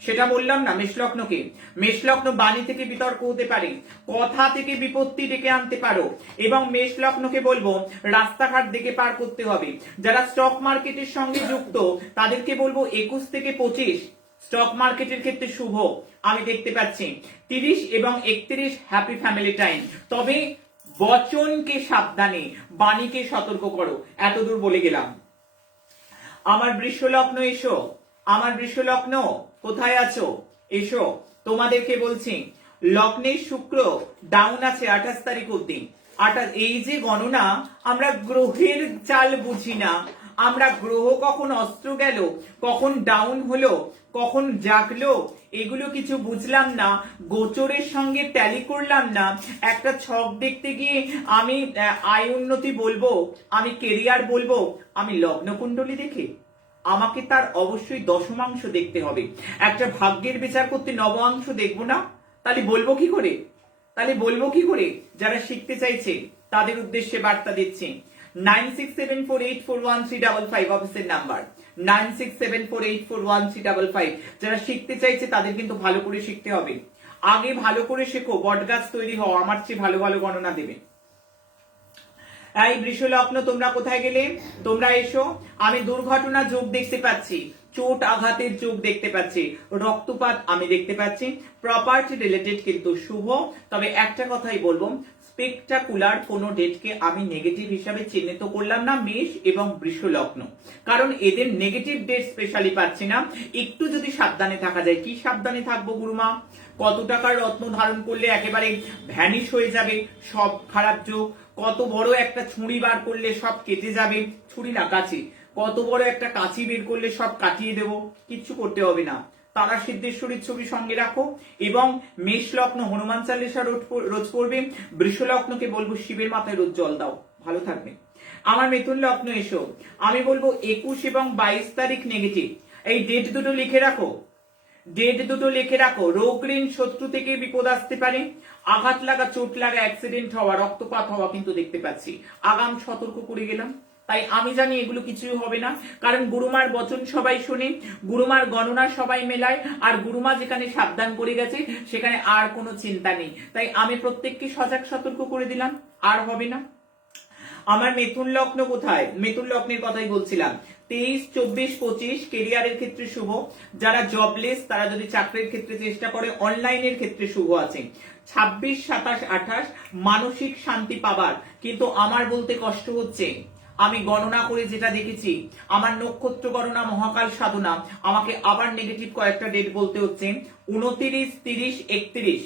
সেটা বললাম না। মেষলগ্নকে, মেষলগ্ন বাণী থেকে বিতর্ক হতে পারে, কথা থেকে বিপত্তি ডেকে আনতে পারো। এবং মেষলগ্নকে বলবো রাস্তাঘাট দেখে পার করতে হবে। যারা স্টক মার্কেটের সঙ্গে যুক্ত তাদেরকে বলবো 21 থেকে 25 স্টক মার্কেটের ক্ষেত্রে শুভ আমি দেখতে পাচ্ছি। 30 এবং 31 হ্যাপি ফ্যামিলি টাইম। তবে বচনকে সাবধানে, বাণীকে সতর্ক করো। এতদূর বলে গেলাম। আমার বৃষ লগ্ন এসো, আমার বৃষ লগ্ন কোথায় আছো? এসো, তোমাদেরকে বলছি লগ্নের শুক্র ডাউন আছে 28 তারিখ অব্দি। এই যে গণনা, আমরা গ্রহের চাল বুঝি না, আমরা গ্রহ কখন অস্ত্র গেল, কখন ডাউন হলো, কখন জাগলো, এগুলো কিছু বুঝলাম না, গোচরের সঙ্গে ট্যালি করলাম না। একটা ছক দেখতে গিয়ে আমি আয় উন্নতি বলবো, আমি কেরিয়ার বলবো, আমি লগ্ন কুণ্ডলী দেখে আমাকে তার অবশ্যই দশমাংশ দেখতে হবে। একটা ভাগ্যের বিচার করতে নবাংশ দেখবো না, তাহলে বলবো কি করে? যারা শিখতে চাইছে তাদের উদ্দেশ্যে বার্তা দিচ্ছি। 9674841355 অফিসের নাম্বার, 9674841355। যারা শিখতে চাইছে তাদের কিন্তু ভালো করে শিখতে হবে। আগে ভালো করে শেখো, বটগাছ তৈরি হও, আমার চেয়ে ভালো ভালো গণনা দেবে। এই বৃষলগ্ন তোমরা কোথায় গেলে? তোমরা এসো। আমি দুর্ঘটনা যোগ দেখতে পাচ্ছি, চোট আঘাতের যোগ দেখতে পাচ্ছি, রক্তপাত আমি দেখতে পাচ্ছি, প্রপার্টি রিলেটেড কিন্তু শুভ। তবে একটা কথাই বলবো, স্পেকটাকুলার কোনো ডেটকে আমি নেগেটিভ হিসাবে চিহ্নিত করলাম না মেষ এবং বৃষলগ্ন, কারণ এদের নেগেটিভ ডেট স্পেশালি পাচ্ছি না। একটু যদি সাবধানে থাকা যায়। কি সাবধানে থাকবো গুরুমা? কত টাকার রত্ন ধারণ করলে একেবারে ভ্যানিশ হয়ে যাবে সব খারাপ যোগ, কত বড় একটা ছুরি বার করলে সব কেটে যাবে, ছুরি না কাঁচি, কত বড় একটা কাঁচি বের করলে সব কাটিয়ে দেব, কিচ্ছু করতে হবে না। তারা সিদ্ধেশ্বরীর ছবি সঙ্গে রাখো এবং মেষ লগ্ন হনুমান চালিসা রোজ পড়বে, বৃষ লগ্নকে বলবো শিবের মাথায় রোজ জল দাও, ভালো থাকবে। আমার মিথুন লগ্ন এসো, আমি বলবো 21 এবং 22 তারিখ নেগেটিভ। এই ডেট দুটো লিখে রাখো, ডেট দুটো লিখে রাখো। রোগ ঋণ শত্রু থেকে বিপদ আসতে পারে, আঘাত লাগা, চোট লাগা, অ্যাক্সিডেন্ট হওয়া, রক্তপাত হওয়া কিন্তু দেখতে পাচ্ছি। আগাম সতর্ক করে গেলাম। তাই আমি জানি এগুলো কিছুই হবে না, কারণ গুরুমার বচন সবাই শোনে, গুরুমার গণনা সবাই মেলায়, আর গুরুমা যেখানে সাবধান করে গেছে সেখানে আর কোনো চিন্তা নেই। তাই আমি প্রত্যেককে সজাগ সতর্ক করে দিলাম, আর হবে না। আমার মিথুন লগ্ন কোথায়? মিথুন লগ্নের কথাই বলছিলাম। 23, 24, 25 কেরিয়ারের ক্ষেত্রে শুভ। যারা জবলেস তারা যদি চাকরির ক্ষেত্রে চেষ্টা করে, অনলাইনের ক্ষেত্রে শুভ আছে। 26, 27, 28 মানসিক শান্তি পাবার, কিন্তু আমার বলতে কষ্ট হচ্ছে। আমি গণনা করে যেটা দেখেছি, আমার নক্ষত্র গণনা মহাকাল সাধনা, আমাকে আবার নেগেটিভ কয়েকটা ডেট বলতে হচ্ছে। 29, 30, 31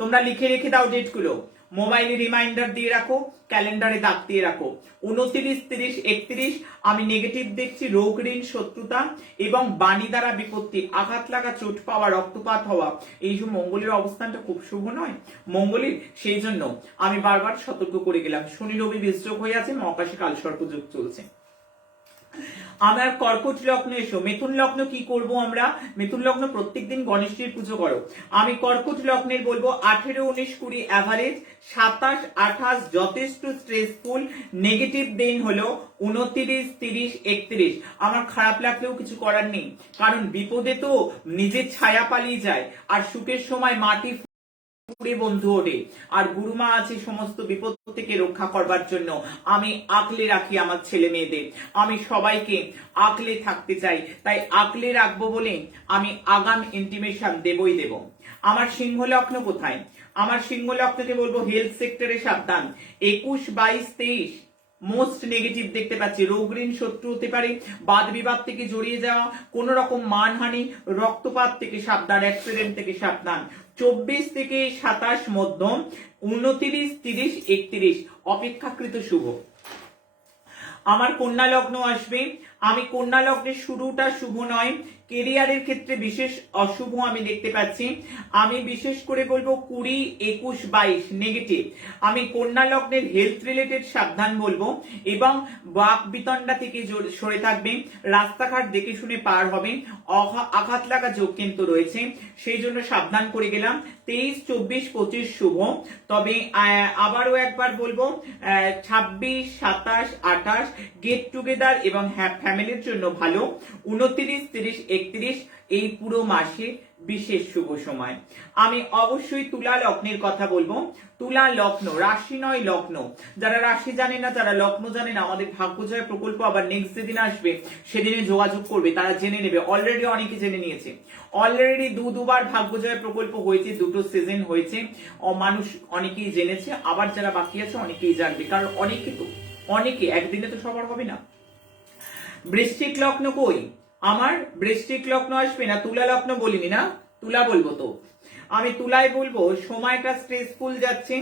তোমরা লিখে রেখে দাও ডেটগুলো, মোবাইলে রিমাইন্ডার দিয়ে রাখো, ক্যালেন্ডারে দাগ দিয়ে রাখো। 29, 30, 31 আমি নেগেটিভ দেখছি। রোগ ঋণ শত্রুতা এবং বাণী দ্বারা বিপত্তি, আঘাত লাগা, চোট পাওয়া, রক্তপাত হওয়া। এই যে মঙ্গলের অবস্থানটা খুব শুভ নয় মঙ্গলের, সেই জন্য আমি বারবার সতর্ক করে গেলাম। শনি রবি বিস্যোগ হয়ে আছে, মহাকাশে কালসর্প যোগ চলছে। আমার কর্কট লগ্ন এসো। মিথুন লগ্ন কি করব আমরা? মিথুন লগ্ন প্রত্যেকদিন গণেশজির পুজো করো। আমি কর্কট লগ্নের বলবো 18, 19, 20 অ্যাভারেজ, 27, 28 যথেষ্ট স্ট্রেসফুল। নেগেটিভ দিন হলো 29, 30, 31। আমার খারাপ লাগলেও কিছু করার নেই, কারণ বিপদে তো নিজের ছায়া পালিয়ে যায়, আর সুখের সময় মাটি পুরে বন্ধু ওঠে। আর গুরুমা আছে সমস্ত বিপদ থেকে রক্ষা করবার জন্য। আমি আগলে রাখি আমার ছেলে মেয়েদের, আমি সবাইকে আগলে থাকতে চাই, তাই আগলে রাখবো বলে আমি আগাম ইন্টিমেশন দেবই দেব। আমার সিংহ লগ্ন কোথায়? আমার সিংহ লগ্নকে বলবো হেলথ সেক্টরে সাবধান। 21, 22, 23 মোস্ট নেগেটিভ দেখতে পাচ্ছি। রোগ ঋণ শত্রু হতে পারে, বাদ বিবাদ থেকে জড়িয়ে যাওয়া, কোন রকম মানহানি, রক্তপাত থেকে সাবধান, অ্যাক্সিডেন্ট থেকে সাবধান। 24 থেকে 27 মধ্যম, 29, 30, 31 অপেক্ষাকৃত শুভ। আমার কন্যা লগ্ন আসবে। আমি কন্যা লগ্নের শুরুটা শুভ নয়, কেরিয়ারের ক্ষেত্রে বিশেষ অশুভ আমি দেখতে পাচ্ছি। আমি বিশেষ করে বলবো 20, 21, 22 নেগেটিভ। আমি কন্যা লগ্নের হেলথ রিলেটেড সাবধান বলবো, এবং বাক বিতণ্ডা থেকে সরে থাকবে, রাস্তাঘাট দেখে শুনে পার হবে, আঘাত লাগা যোগ কিন্তু রয়েছে, সেই জন্য সাবধান করে গেলাম। 23, 24, 25 শুভ। তবে আবারও একবার বলবো 26, 27, 28 গেট টুগেদার এবং ফ্যামিলির জন্য ভালো। 29, 30, 31 এই পুরো মাসে বিশেষ শুভ সময়। আমি অবশ্যই তুলা লগ্নের কথা বলবো। তুলা লগ্ন রাশি নয় লগ্ন। যারা রাশি জানে না, যারা লগ্ন জানে না, আমাদের ভাগ্যজয় প্রকল্প আবার নেক্সট যেদিন আসবে সেদিনে যোগাযোগ করবে, তারা জেনে নেবে। অলরেডি অনেকে জেনে নিয়েছে, অলরেডি দুবার ভাগ্যজয় প্রকল্প হয়েছে, দুটো সিজন হয়েছে, মানুষ অনেকেই জেনেছে। আবার যারা বাকি আছে অনেকেই জানবে, কারণ অনেকে একদিনে তো সবার হবে না। বৃশ্চিক লগ্ন কই? আমার বৃশ্চিক লগ্ন আসবে না, তুলা লগ্ন বলিনি না, তুলা বলবো তো। আমি তুলায় বলবো সময়টা স্ট্রেসফুল যাচ্ছে।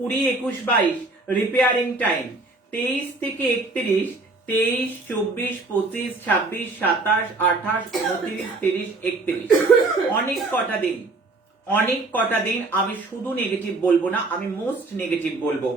20, 21, 22 রিপেয়ারিং টাইম। 23 থেকে 31, 23, 24, 25, 26, 27, 28, 29, 30, 31 অনেক কটা দিন আমি শুধু নেগেটিভ বলবো না, আমি মোস্ট নেগেটিভ বলবো।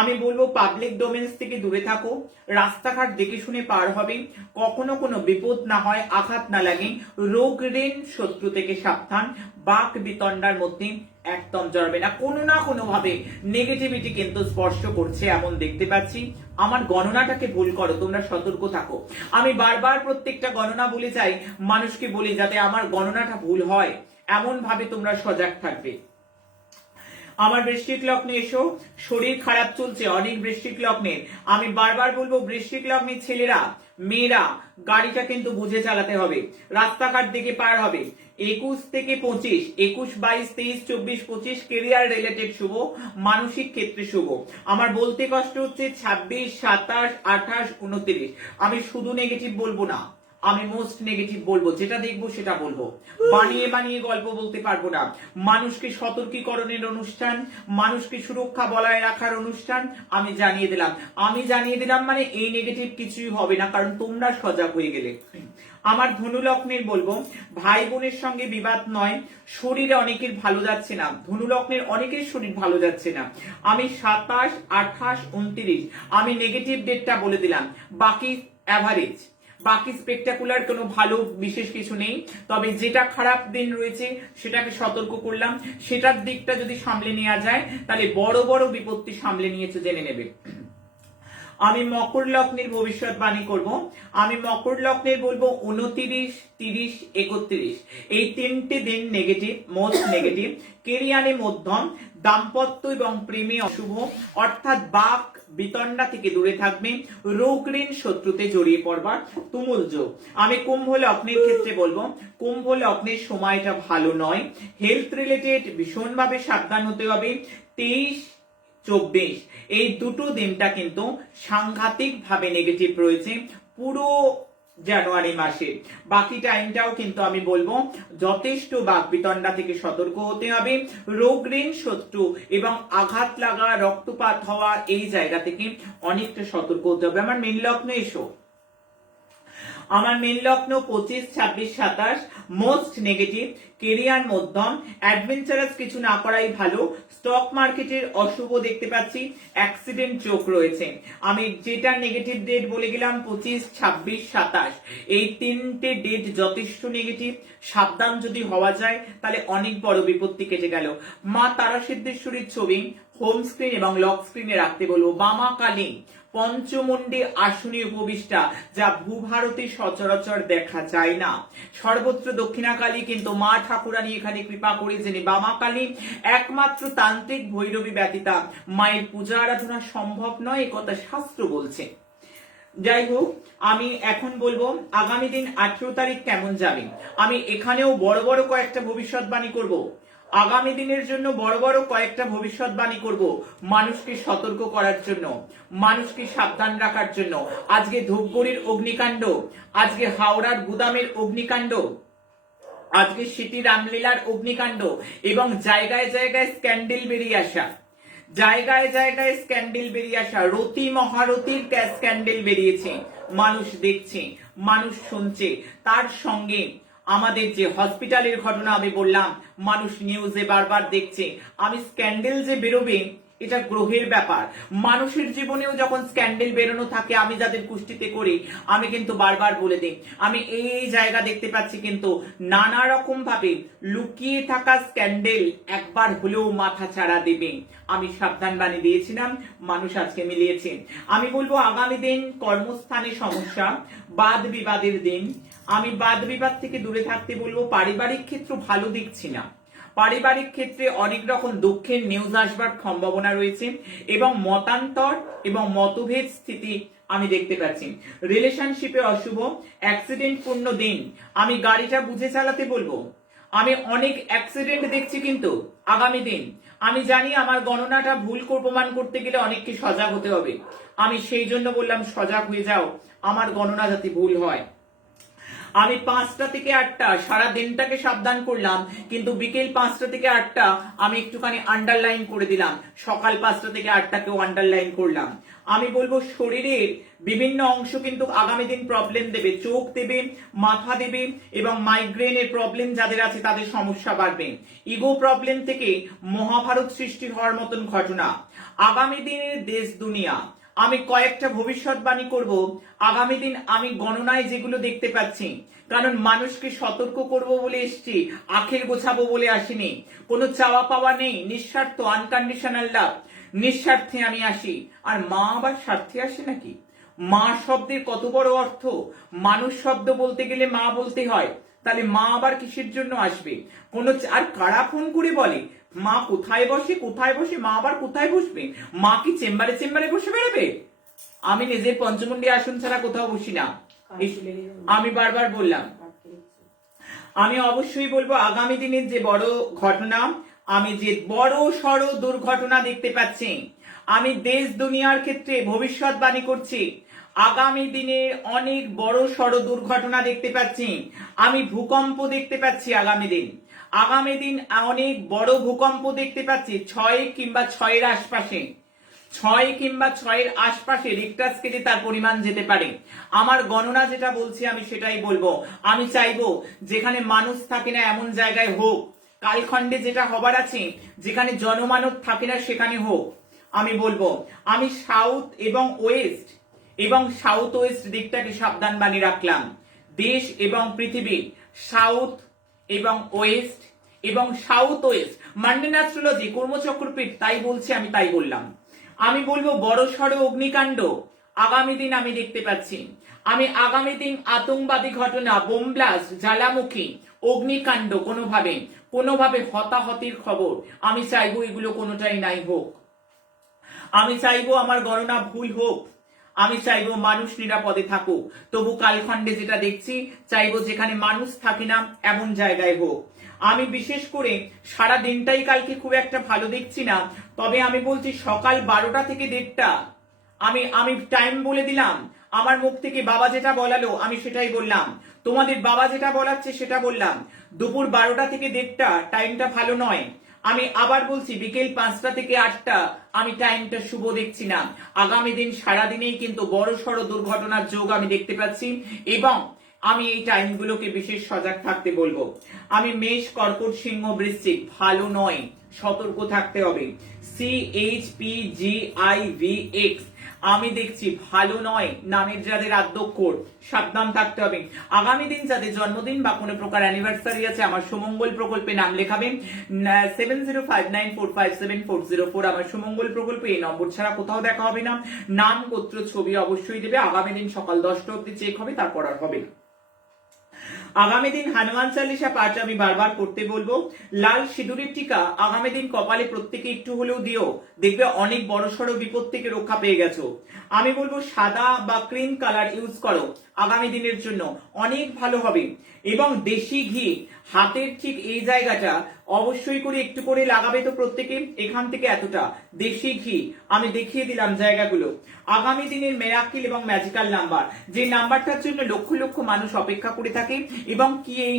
আমি বলবো পাবলিক ডোমেন্স থেকে দূরে থাকো, রাস্তাঘাট দেখে শুনে পার হবে, কখনো কোনো বিপদ না হয়, আঘাত না লাগে, রোগ ঋণ শত্রু থেকে সাবধান, বাক বিতণ্ডার মধ্যে একদম জড়াবে না। কোনো না কোনো ভাবে নেগেটিভিটি কিন্তু স্পর্শ করছে এমন দেখতে পাচ্ছি। আমার গণনাটাকে ভুল করো, তোমরা সতর্ক থাকো। আমি বারবার প্রত্যেকটা গণনা বলে যাই, মানুষকে বলি যাতে আমার গণনাটা ভুল হয়, এমন ভাবে তোমরা সজাগ থাকবে। আমার বৃশ্চিক লগ্নে এসো, শরীর খারাপ চলছে অনেক বৃশ্চিক লগ্নের। আমি বারবার বলবো বৃশ্চিক লগ্নের ছেলেরা মেয়েরা গাড়িটা কিন্তু বুঝে চালাতে হবে, রাস্তাঘাট দিকে পার হবে। 21 থেকে 25, 21, 22, 23, 24, 25 কেরিয়ার রিলেটেড শুভ, মানসিক ক্ষেত্রে শুভ। আমার বলতে কষ্ট হচ্ছে 26, 27, 28, 29। আমি শুধু নেগেটিভ বলবো না, আমি মোস্ট নেগেটিভ বলবো, যেটা দেখবো সেটা বলবো, বানিয়ে বানিয়ে গল্প বলতে পারবো না। মানুষকে সতর্কীকরণের অনুষ্ঠান, মানুষকে সুরক্ষা বলায় রাখার অনুষ্ঠান আমি জানিয়ে দিলাম মানে এই নেগেটিভ কিছুই হবে না, কারণ তোমরা সজাগ হয়ে গেলে। আমার ধনু লগ্নের বলবো ভাই বোনের সঙ্গে বিবাদ নয়, শরীরে অনেকের ভালো যাচ্ছে না, ধনু লগ্নের অনেকের শরীর ভালো যাচ্ছে না। আমি 27, 28, 29 আমি নেগেটিভ ডেটটা বলে দিলাম, বাকি অ্যাভারেজ, বাকি স্পেকটাকুলার কোনো ভালো বিশেষ কিছু নেই। তবে যেটা খারাপ দিন রয়েছে সেটাকে সতর্ক করলাম, সেটার দিকটা যদি সামলে নেওয়া যায় তাহলে বড় বড় বিপত্তি সামলে নিয়েছে জেনে নেবে। আমি মকর লগ্নের ভবিষ্যৎবাণী করব। আমি মকর লগ্নের বলবো 29, 30, 31 এই তিনটে দিন নেগেটিভ, মোস্ট নেগেটিভ। কেরিয়ারে মধ্যম, দাম্পত্য এবং প্রেমে অশুভ, অর্থাৎ বাক বিতণ্ডা থেকে দূরে থাকবে, রোগ ঋণ শত্রুতে জড়িয়ে পড়বার তুমুল যোগ। আমি কুম্ভ লগ্নের ক্ষেত্রে বলবো কুম্ভ লগ্নের সময়টা ভালো নয়, হেলথ রিলেটেড ভীষণভাবে সাবধান হতে হবে। 23, 24 এই দুটো দিনটা কিন্তু সাংঘাতিক ভাবে নেগেটিভ রয়েছে পুরো জানুয়ারি মাসে। বাকি টাইমটাও কিন্তু আমি বলবো যথেষ্ট বাকবিতণ্ডা থেকে সতর্ক হতে হবে, রোগ ঋণ শত্রু এবং আঘাত লাগা, রক্তপাত হওয়া এই জায়গা থেকে অনেকটা সতর্ক হতে হবে। আমার মেন লগ্নে এসো, আমার মেন লগ্ন 25, 26, 27 মোস্ট নেগেটিভ, কেরিয়ার মধ্যম, অ্যাডভেঞ্চারাস কিছু না করাই ভালো। স্টক মার্কেটের অশুভ দেখতে পাচ্ছি, অ্যাক্সিডেন্ট যোগ রয়েছে। আমি যেটা নেগেটিভ ডেট বলে গেলাম 25, 26, 27 এই তিনটে ডেট যথেষ্ট নেগেটিভ। সাবধান যদি হওয়া যায় তাহলে অনেক বড় বিপত্তি কেটে গেল। মা তারা সিদ্ধেশ্বরীর ছবি হোম স্ক্রিন এবং লক স্ক্রিনে রাখতে বলবো। বামা কালী পঞ্চমুণ্ডে আসনে উপবিষ্টা, যা ভূভারতে সচরাচর দেখা যায় না। সর্বত্র দক্ষিণাকালী, কিন্তু মা ঠাকুরানী এখানে কৃপা করেছেন। বামা কালী একমাত্র তান্ত্রিক ভৈরবী ব্যতীতা মায়ের পূজা আরাধনা সম্ভব নয়, একথা শাস্ত্র বলছে। যাই হোক, আমি এখন বলবো আগামী দিন 18 তারিখ কেমন যাবে। আমি এখানেও বড় বড় কয়েকটা ভবিষ্যৎবাণী করব, আগামী দিনের জন্য বড় বড় কয়েকটা ভবিষ্যৎবাণী করব, মানুষকে সতর্ক করার জন্য, মানুষকে সাবধান রাখার জন্য। আজকে ধূপগুড়ির অগ্নিকাণ্ড, আজকে হাওড়ার গুদামের অগ্নিকাণ্ড, আজকে সিটি রামলীলার অগ্নিকাণ্ড এবং জায়গায় জায়গায় স্ক্যান্ডেল বেরিয়ে আসা, জায়গায় জায়গায় স্ক্যান্ডেল বেরিয়ে আসা, রতি মহারতির স্ক্যান্ডেল বেরিয়েছে, মানুষ দেখছে, মানুষ শুনছে। তার সঙ্গে আমাদের যে হসপিটালের ঘটনা আমি বললাম, মানুষ নিউজে বারবার দেখছে। আমি স্ক্যান্ডেল যে বেরোবে এটা গ্রহের ব্যাপার, মানুষের জীবনেও যখন স্ক্যান্ডেল বেরোনো থাকে, আমি যাদের কুষ্টিতে করি আমি কিন্তু বারবার বলে দিই, আমি এই জায়গা দেখতে পাচ্ছি কিন্তু নানা রকম ভাবে লুকিয়ে থাকা স্ক্যান্ডেল একবার হলেও মাথা ছাড়া দেবে। আমি সাবধান বাণী দিয়েছিলাম, মানুষ আজকে মিলিয়েছে। আমি বলবো আগামী দিন কর্মস্থানে সমস্যা, বাদ বিবাদের দিন। আমি বাদ বিবাদ থেকে দূরে থাকতে বলবো। পারিবারিক ক্ষেত্র ভালো দেখছি না, পারিবারিক ক্ষেত্রে অনেক রকম দুঃখের নিউজ আসবার সম্ভাবনা রয়েছে এবং মতান্তর এবং মতভেদ স্থিতি আমি দেখতে পাচ্ছি। রিলেশনশিপে অশুভ, অ্যাক্সিডেন্ট পূর্ণ দিন। আমি গাড়িটা বুঝে চালাতে বলবো। আমি অনেক অ্যাক্সিডেন্ট দেখছি কিন্তু আগামী দিন। আমি জানি আমার গণনাটা ভুল প্রমাণ করতে গেলে অনেককে সজাগ হতে হবে, আমি সেই জন্য বললাম সজাগ হয়ে যাও, আমার গণনা যাতে ভুল হয়। আমি 5টা থেকে 8টা সারা দিনটাকে সাবধান করলাম, কিন্তু বিকেল 5টা থেকে 8টা আমি একটুখানি আন্ডারলাইন করে দিলাম, সকাল 5টা থেকে 8টাকেও আন্ডারলাইন করলাম। আমি বলবো শরীরের বিভিন্ন অংশ কিন্তু আগামী দিন প্রবলেম দেবে, চোখ দেবে, মাথা দেবে এবং মাইগ্রেনের প্রবলেম যাদের আছে তাদের সমস্যা বাড়বে। ইগো প্রবলেম থেকে মহাভারত সৃষ্টি হওয়ার মতন ঘটনা। আগামী দিনের দেশ দুনিয়া আমি কয়েকটা ভবিষ্যৎবাণী করব আগামী দিন। আমি গণনায় যেগুলো দেখতে পাচ্ছি, কারণ মানুষকে সতর্ক করব বলে এসছি, আখের গোছাবো বলে আসিনি। কোনো চাওয়া পাওয়া নেই, নিঃস্বার্থ, আনকন্ডিশনাল লাভ, নিঃস্বার্থে আমি আসি। আর মা আবার স্বার্থে আসে নাকি? মা শব্দের কত বড় অর্থ। মানুষ শব্দ বলতে গেলে মা বলতে হয়, তাহলে মা আবার কিসের জন্য আসবে? আর কারা ফোন করে বলে মা কোথায় বসে কোথায় বসে, মা আবার কোথায় বসবে? মা কি চেম্বারে চেম্বারে বসে বেড়াবে? আমি নিজের পঞ্চমুণ্ডী আসন ছাড়া কোথাও বসি না। আমি বারবার বললাম, আমি অবশ্যই বলবো আগামী দিনের যে বড় ঘটনা, আমি যে বড় সড় দুর্ঘটনা দেখতে পাচ্ছি, আমি দেশ দুনিয়ার ক্ষেত্রে ভবিষ্যৎবাণী করছি। আগামী দিনের অনেক বড় সড় দুর্ঘটনা দেখতে পাচ্ছি। আমি ভূকম্প দেখতে পাচ্ছি আগামী দিন। আগামী দিন অনেক বড় ভূকম্প দেখতে পাচ্ছি 6 কিংবা 6-এর আশপাশে। 6 কিংবা 6-এর আশপাশে রিক্টার স্কেলে তার পরিমাণ যেতে পারে। আমার গণনা যেটা বলছি আমি সেটাই বলবো। আমি চাইবো যেখানে মানুষ থাকে না এমন জায়গায় হোক, কালখণ্ডে যেটা হবার আছে যেখানে জনমানব থাকে না সেখানে হোক। আমি বলবো আমি সাউথ এবং ওয়েস্ট দিকটাকে সাবধান বানিয়ে রাখলাম। দেশ এবং পৃথিবী সাউথ এবং ওয়েস্ট মান্ডেন অ্যাস্ট্রোলজি কর্মচক্রপীঠ তাই বলছে, আমি তাই বললাম। আমি বলবো বড় সড় অগ্নিকাণ্ড আগামী দিন আমি দেখতে পাচ্ছি। আমি আগামী দিন আতঙ্কবাদী ঘটনা, বোম ব্লাস্ট, জ্বালামুখী, অগ্নিকাণ্ড, কোনোভাবে হতাহতির খবর আমি চাইবো এগুলো কোনোটাই নাই হোক। আমি চাইবো আমার গণনা ভুল হোক। আমি চাইবো মানুষ নিরাপদে থাকুক। তবু কালখণ্ডে যেটা দেখছি চাইবো যেখানে মানুষ থাকে না এমন জায়গায় হোক। আমি বিশেষ করে সারা দিনটাই কালকে খুব একটা ভালো দেখছি না, তবে আমি বলছি সকাল 12টা থেকে 1:30 আমি টাইম বলে দিলাম। আমার মুখ থেকে বাবা যেটা বলালো আমি সেটাই বললাম, তোমাদের বাবা যেটা বলাচ্ছে সেটা বললাম। দুপুর 12টা থেকে 1:30 টাইমটা ভালো নয়। আমি আবার বলছি বিকেল 5টা থেকে 8টা আমি টাইমটা শুভ দেখছি না। আগামী দিন সারাদিনেই কিন্তু বড় সড় দুর্ঘটনার যোগ আমি দেখতে পাচ্ছি এবং আমি এই টাইমগুলোকে বিশেষ সজাগ থাকতে বলবো। আমি মেষ, কর্কট, সিংহ, বৃশ্চিক ভালো নয়, সতর্ক থাকতে হবে। CHPGIVX আমি দেখছি ভালো নয়। নামের যাদের আদ্যক্ষর সাবধান থাকতে হবে। আগামী দিন যাদের জন্মদিন বা কোনো প্রকার অ্যানিভার্সারি আছে আমার সুমঙ্গল প্রকল্পে নাম লেখাবেন। 7059457404 আমার সুমঙ্গল প্রকল্পে এই নম্বর ছাড়া কোথাও দেখা হবে না। নাম, গোত্র, ছবি অবশ্যই দেবে। আগামী দিন সকাল 10টা অবধি চেক হবে, তারপর আর হবে না। আগামী দিন হনুমান চালিসা পাঠ আমি বারবার করতে বলবো। লাল সিঁদুরের টিকা আগামী দিন কপালে প্রত্যেকে একটু হলেও দিও, দেখবে অনেক বড়সড় বিপদ থেকে রক্ষা পেয়ে গেছো। আমি বলবো সাদা বা ক্রিম কালার ইউজ করো, আগামী দিনের জন্য অনেক ভালো হবে। এবং দেশি ঘি হাতের ঠিক এই জায়গাটা অবশ্যই করে একটু করে লাগাবে তো প্রত্যেকে। এখান থেকে এতটা দেশি ঘি আমি দেখিয়ে দিলাম জায়গাগুলো। আগামী দিনের মেরাকিল এবং ম্যাজিক্যাল নাম্বার, যে নাম্বারটার জন্য লক্ষ লক্ষ মানুষ অপেক্ষা করে থাকে এবং কি এই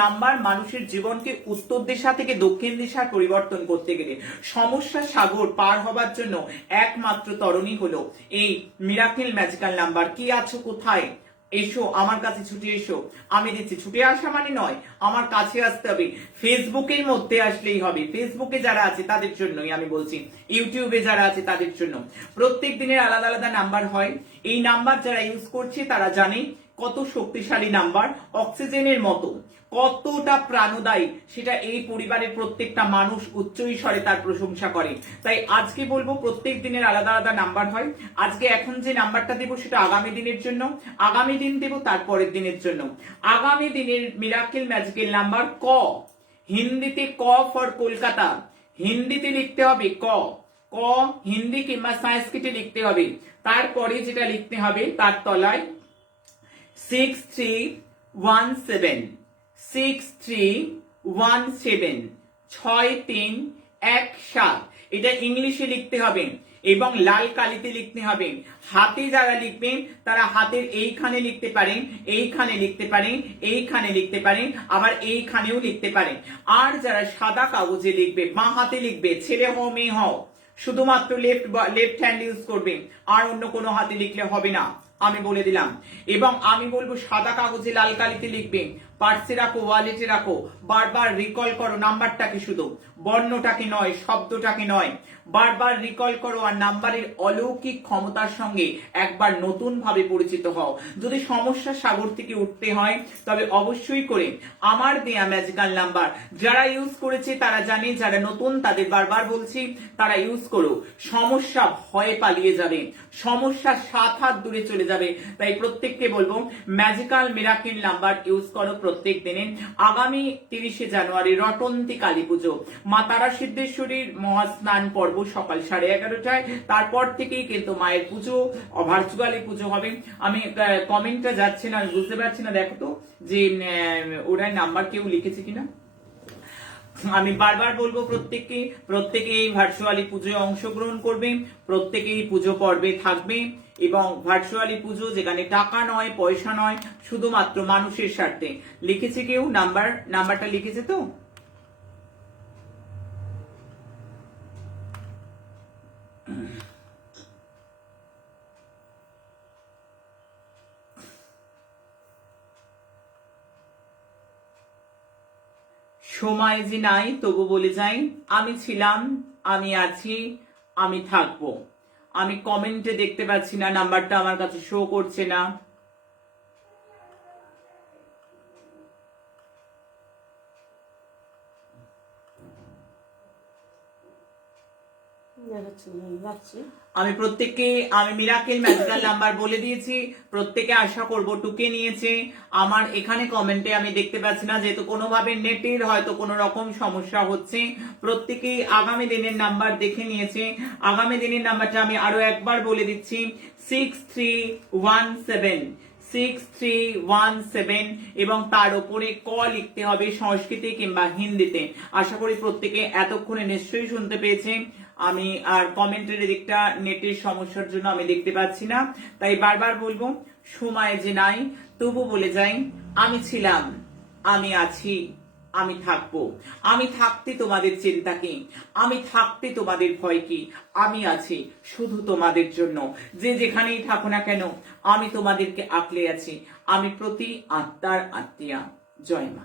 নাম্বার মানুষের জীবনকে উত্তর দিশা থেকে দক্ষিণ দিশায় পরিবর্তন করতে গেলে সমস্যা সাগর পার হবার জন্য একমাত্র তরণী হলো এই মিরাকেল ম্যাজিক্যাল নাম্বার। কি আছো কোথায়? এসো আমার কাছে, ছুটে এসো। আমি দিচ্ছি। ছুটে আসা মানে নয়, আমার কাছে আসতে হবে। ফেসবুকের মধ্যে আসলেই হবে। ফেসবুকে যারা আছে তাদের জন্যই আমি বলছি, ইউটিউবে যারা আছে তাদের জন্য। প্রত্যেক দিনের আলাদা আলাদা নাম্বার হয়। এই নাম্বার যারা ইউজ করছে তারা জানে কত শক্তিশালী নাম্বার, অক্সিজেনের মতো, কতটা প্রাণদায়ী সেটা এই পরিবারের প্রত্যেকটা মানুষ উচ্চ স্বরে তার প্রশংসা করে। তাই আজকে বলবো প্রত্যেক দিনের আলাদা আলাদা নাম্বার হয়। আজকে এখন যে নাম্বারটা দেবো সেটা আগামী দিনের জন্য, আগামী দিন দেবো তারপরের দিনের জন্য। আগামী দিনের মিরাকেল ম্যাজিক্যাল নাম্বার ক, হিন্দিতে ক ফর কলকাতা, হিন্দিতে লিখতে হবে ক। ক হিন্দি কিংবা সংস্কৃতে লিখতে হবে। তারপরে যেটা লিখতে হবে তার তলায় 6317 6317 6317 এটা ইংলিশে লিখতে হবে এবং লাল কালিতে লিখতে হবে। হাতে যারা লিখবেন তারা হাতের এইখানে লিখতে পারেন, এইখানে লিখতে পারেন, এইখানে লিখতে পারেন, আবার এইখানেও লিখতে পারেন। আর যারা সাদা কাগজে লিখবে, বাঁ হাতে লিখবে, ছেলে হও মেয়ে হও, শুধুমাত্র লেফট হ্যান্ড ইউজ করবে, আর অন্য কোনো হাতে লিখলে হবে না, আমি বলে দিলাম। এবং আমি বলবো সাদা কাগজে লাল কালিতে লিখবে, পার্সে রাখো, ওয়ালেটে রাখো, বারবার রিকল করো নাম্বারটাকে, শুধু বর্ণটাকে নয়, শব্দটাকে নয়, বারবার রিকল করো। আর নাম্বারের অলৌকিক ক্ষমতার সঙ্গে একবার নতুন ভাবে পরিচিত হও। যদি সমস্যা সাগর থেকে উঠতে হয় তবে অবশ্যই করে আমার দেয়া ম্যাজিক্যাল নাম্বার যারা ইউজ করেছে তারা জানে, যারা নতুন তাদের বারবার বলছি তারা ইউজ করো। সমস্যা ভয়ে পালিয়ে যাবে, সমস্যা 7 হাত দূরে চলে যাবে। তাই প্রত্যেককে বলবো ম্যাজিক্যাল মিরাকেল নাম্বার ইউজ করো। প্রত্যেক দিনে। আগামী 30শে জানুয়ারি রটন্তী কালী পুজো, মা তারা সিদ্ধেশ্বরীর মহাস্নান পর্ব সকাল 11:30টায়। তারপর থেকেই কিন্তু মায়ের পুজো, ভার্চুয়ালি পুজো হবে। আমি কমেন্টটা যাচ্ছে না, আমি বুঝতে পারছি না, দেখো তো যে ওরা নাম্বার কেউ লিখেছে কিনা। আমি বারবার বলবো প্রত্যেকে এই ভার্চুয়ালি পুজোয় অংশগ্রহণ করবে, প্রত্যেকেই পুজো পর্বে থাকবে এবং ভার্চুয়ালি পুজো যেখানে টাকা নয়, পয়সা নয়, শুধুমাত্র মানুষের স্বার্থে। লিখেছে কেউ নাম্বারটা লিখেছে তো? সময় যে নাই তবু বলে যাই, আমি ছিলাম, আমি আছি, আমি থাকবো। আমি কমেন্টে দেখতে পাচ্ছি না, নাম্বারটা আমার কাছে শো করছে না। আমি আমি মিরাকেল ম্যাজিক্যাল নাম্বার বলে দিয়েছি, প্রত্যেকে আশা করব টুকে নিয়েছে। আমার এখানে কমেন্টে আমি দেখতে পাচ্ছি না, যেহেতু কোনোভাবে নেটের হয়তো কোনো রকম সমস্যা হচ্ছে। প্রত্যেকেই আগামী দিনের নাম্বার দেখে নিয়েছে। আগামী দিনের নাম্বারটা আমি আরো একবার বলে দিচ্ছি, 6317 এবং তার উপরে ক লিখতে হবে সংস্কৃতে কিংবা হিন্দিতে। আশা করি প্রত্যেকে এতক্ষণে নিশ্চয়ই শুনতে পেয়েছে। আমি আর কমেন্টের দিকটা নেটের সমস্যার জন্য আমি দেখতে পাচ্ছি না, তাই বারবার বলবো, সময় যে নাই তবু বলে যাই, আমি ছিলাম, আমি আছি, আমি থাকবো। আমি থাকতে তোমাদের চিন্তা কি, আমি থাকতে তোমাদের ভয় কি, আমি আছি শুধু তোমাদের জন্য। যে যেখানেই থাকো না কেন, আমি তোমাদেরকে আঁকলে আছি। আমি প্রতি আত্মার আত্মীয়া। জয় মা।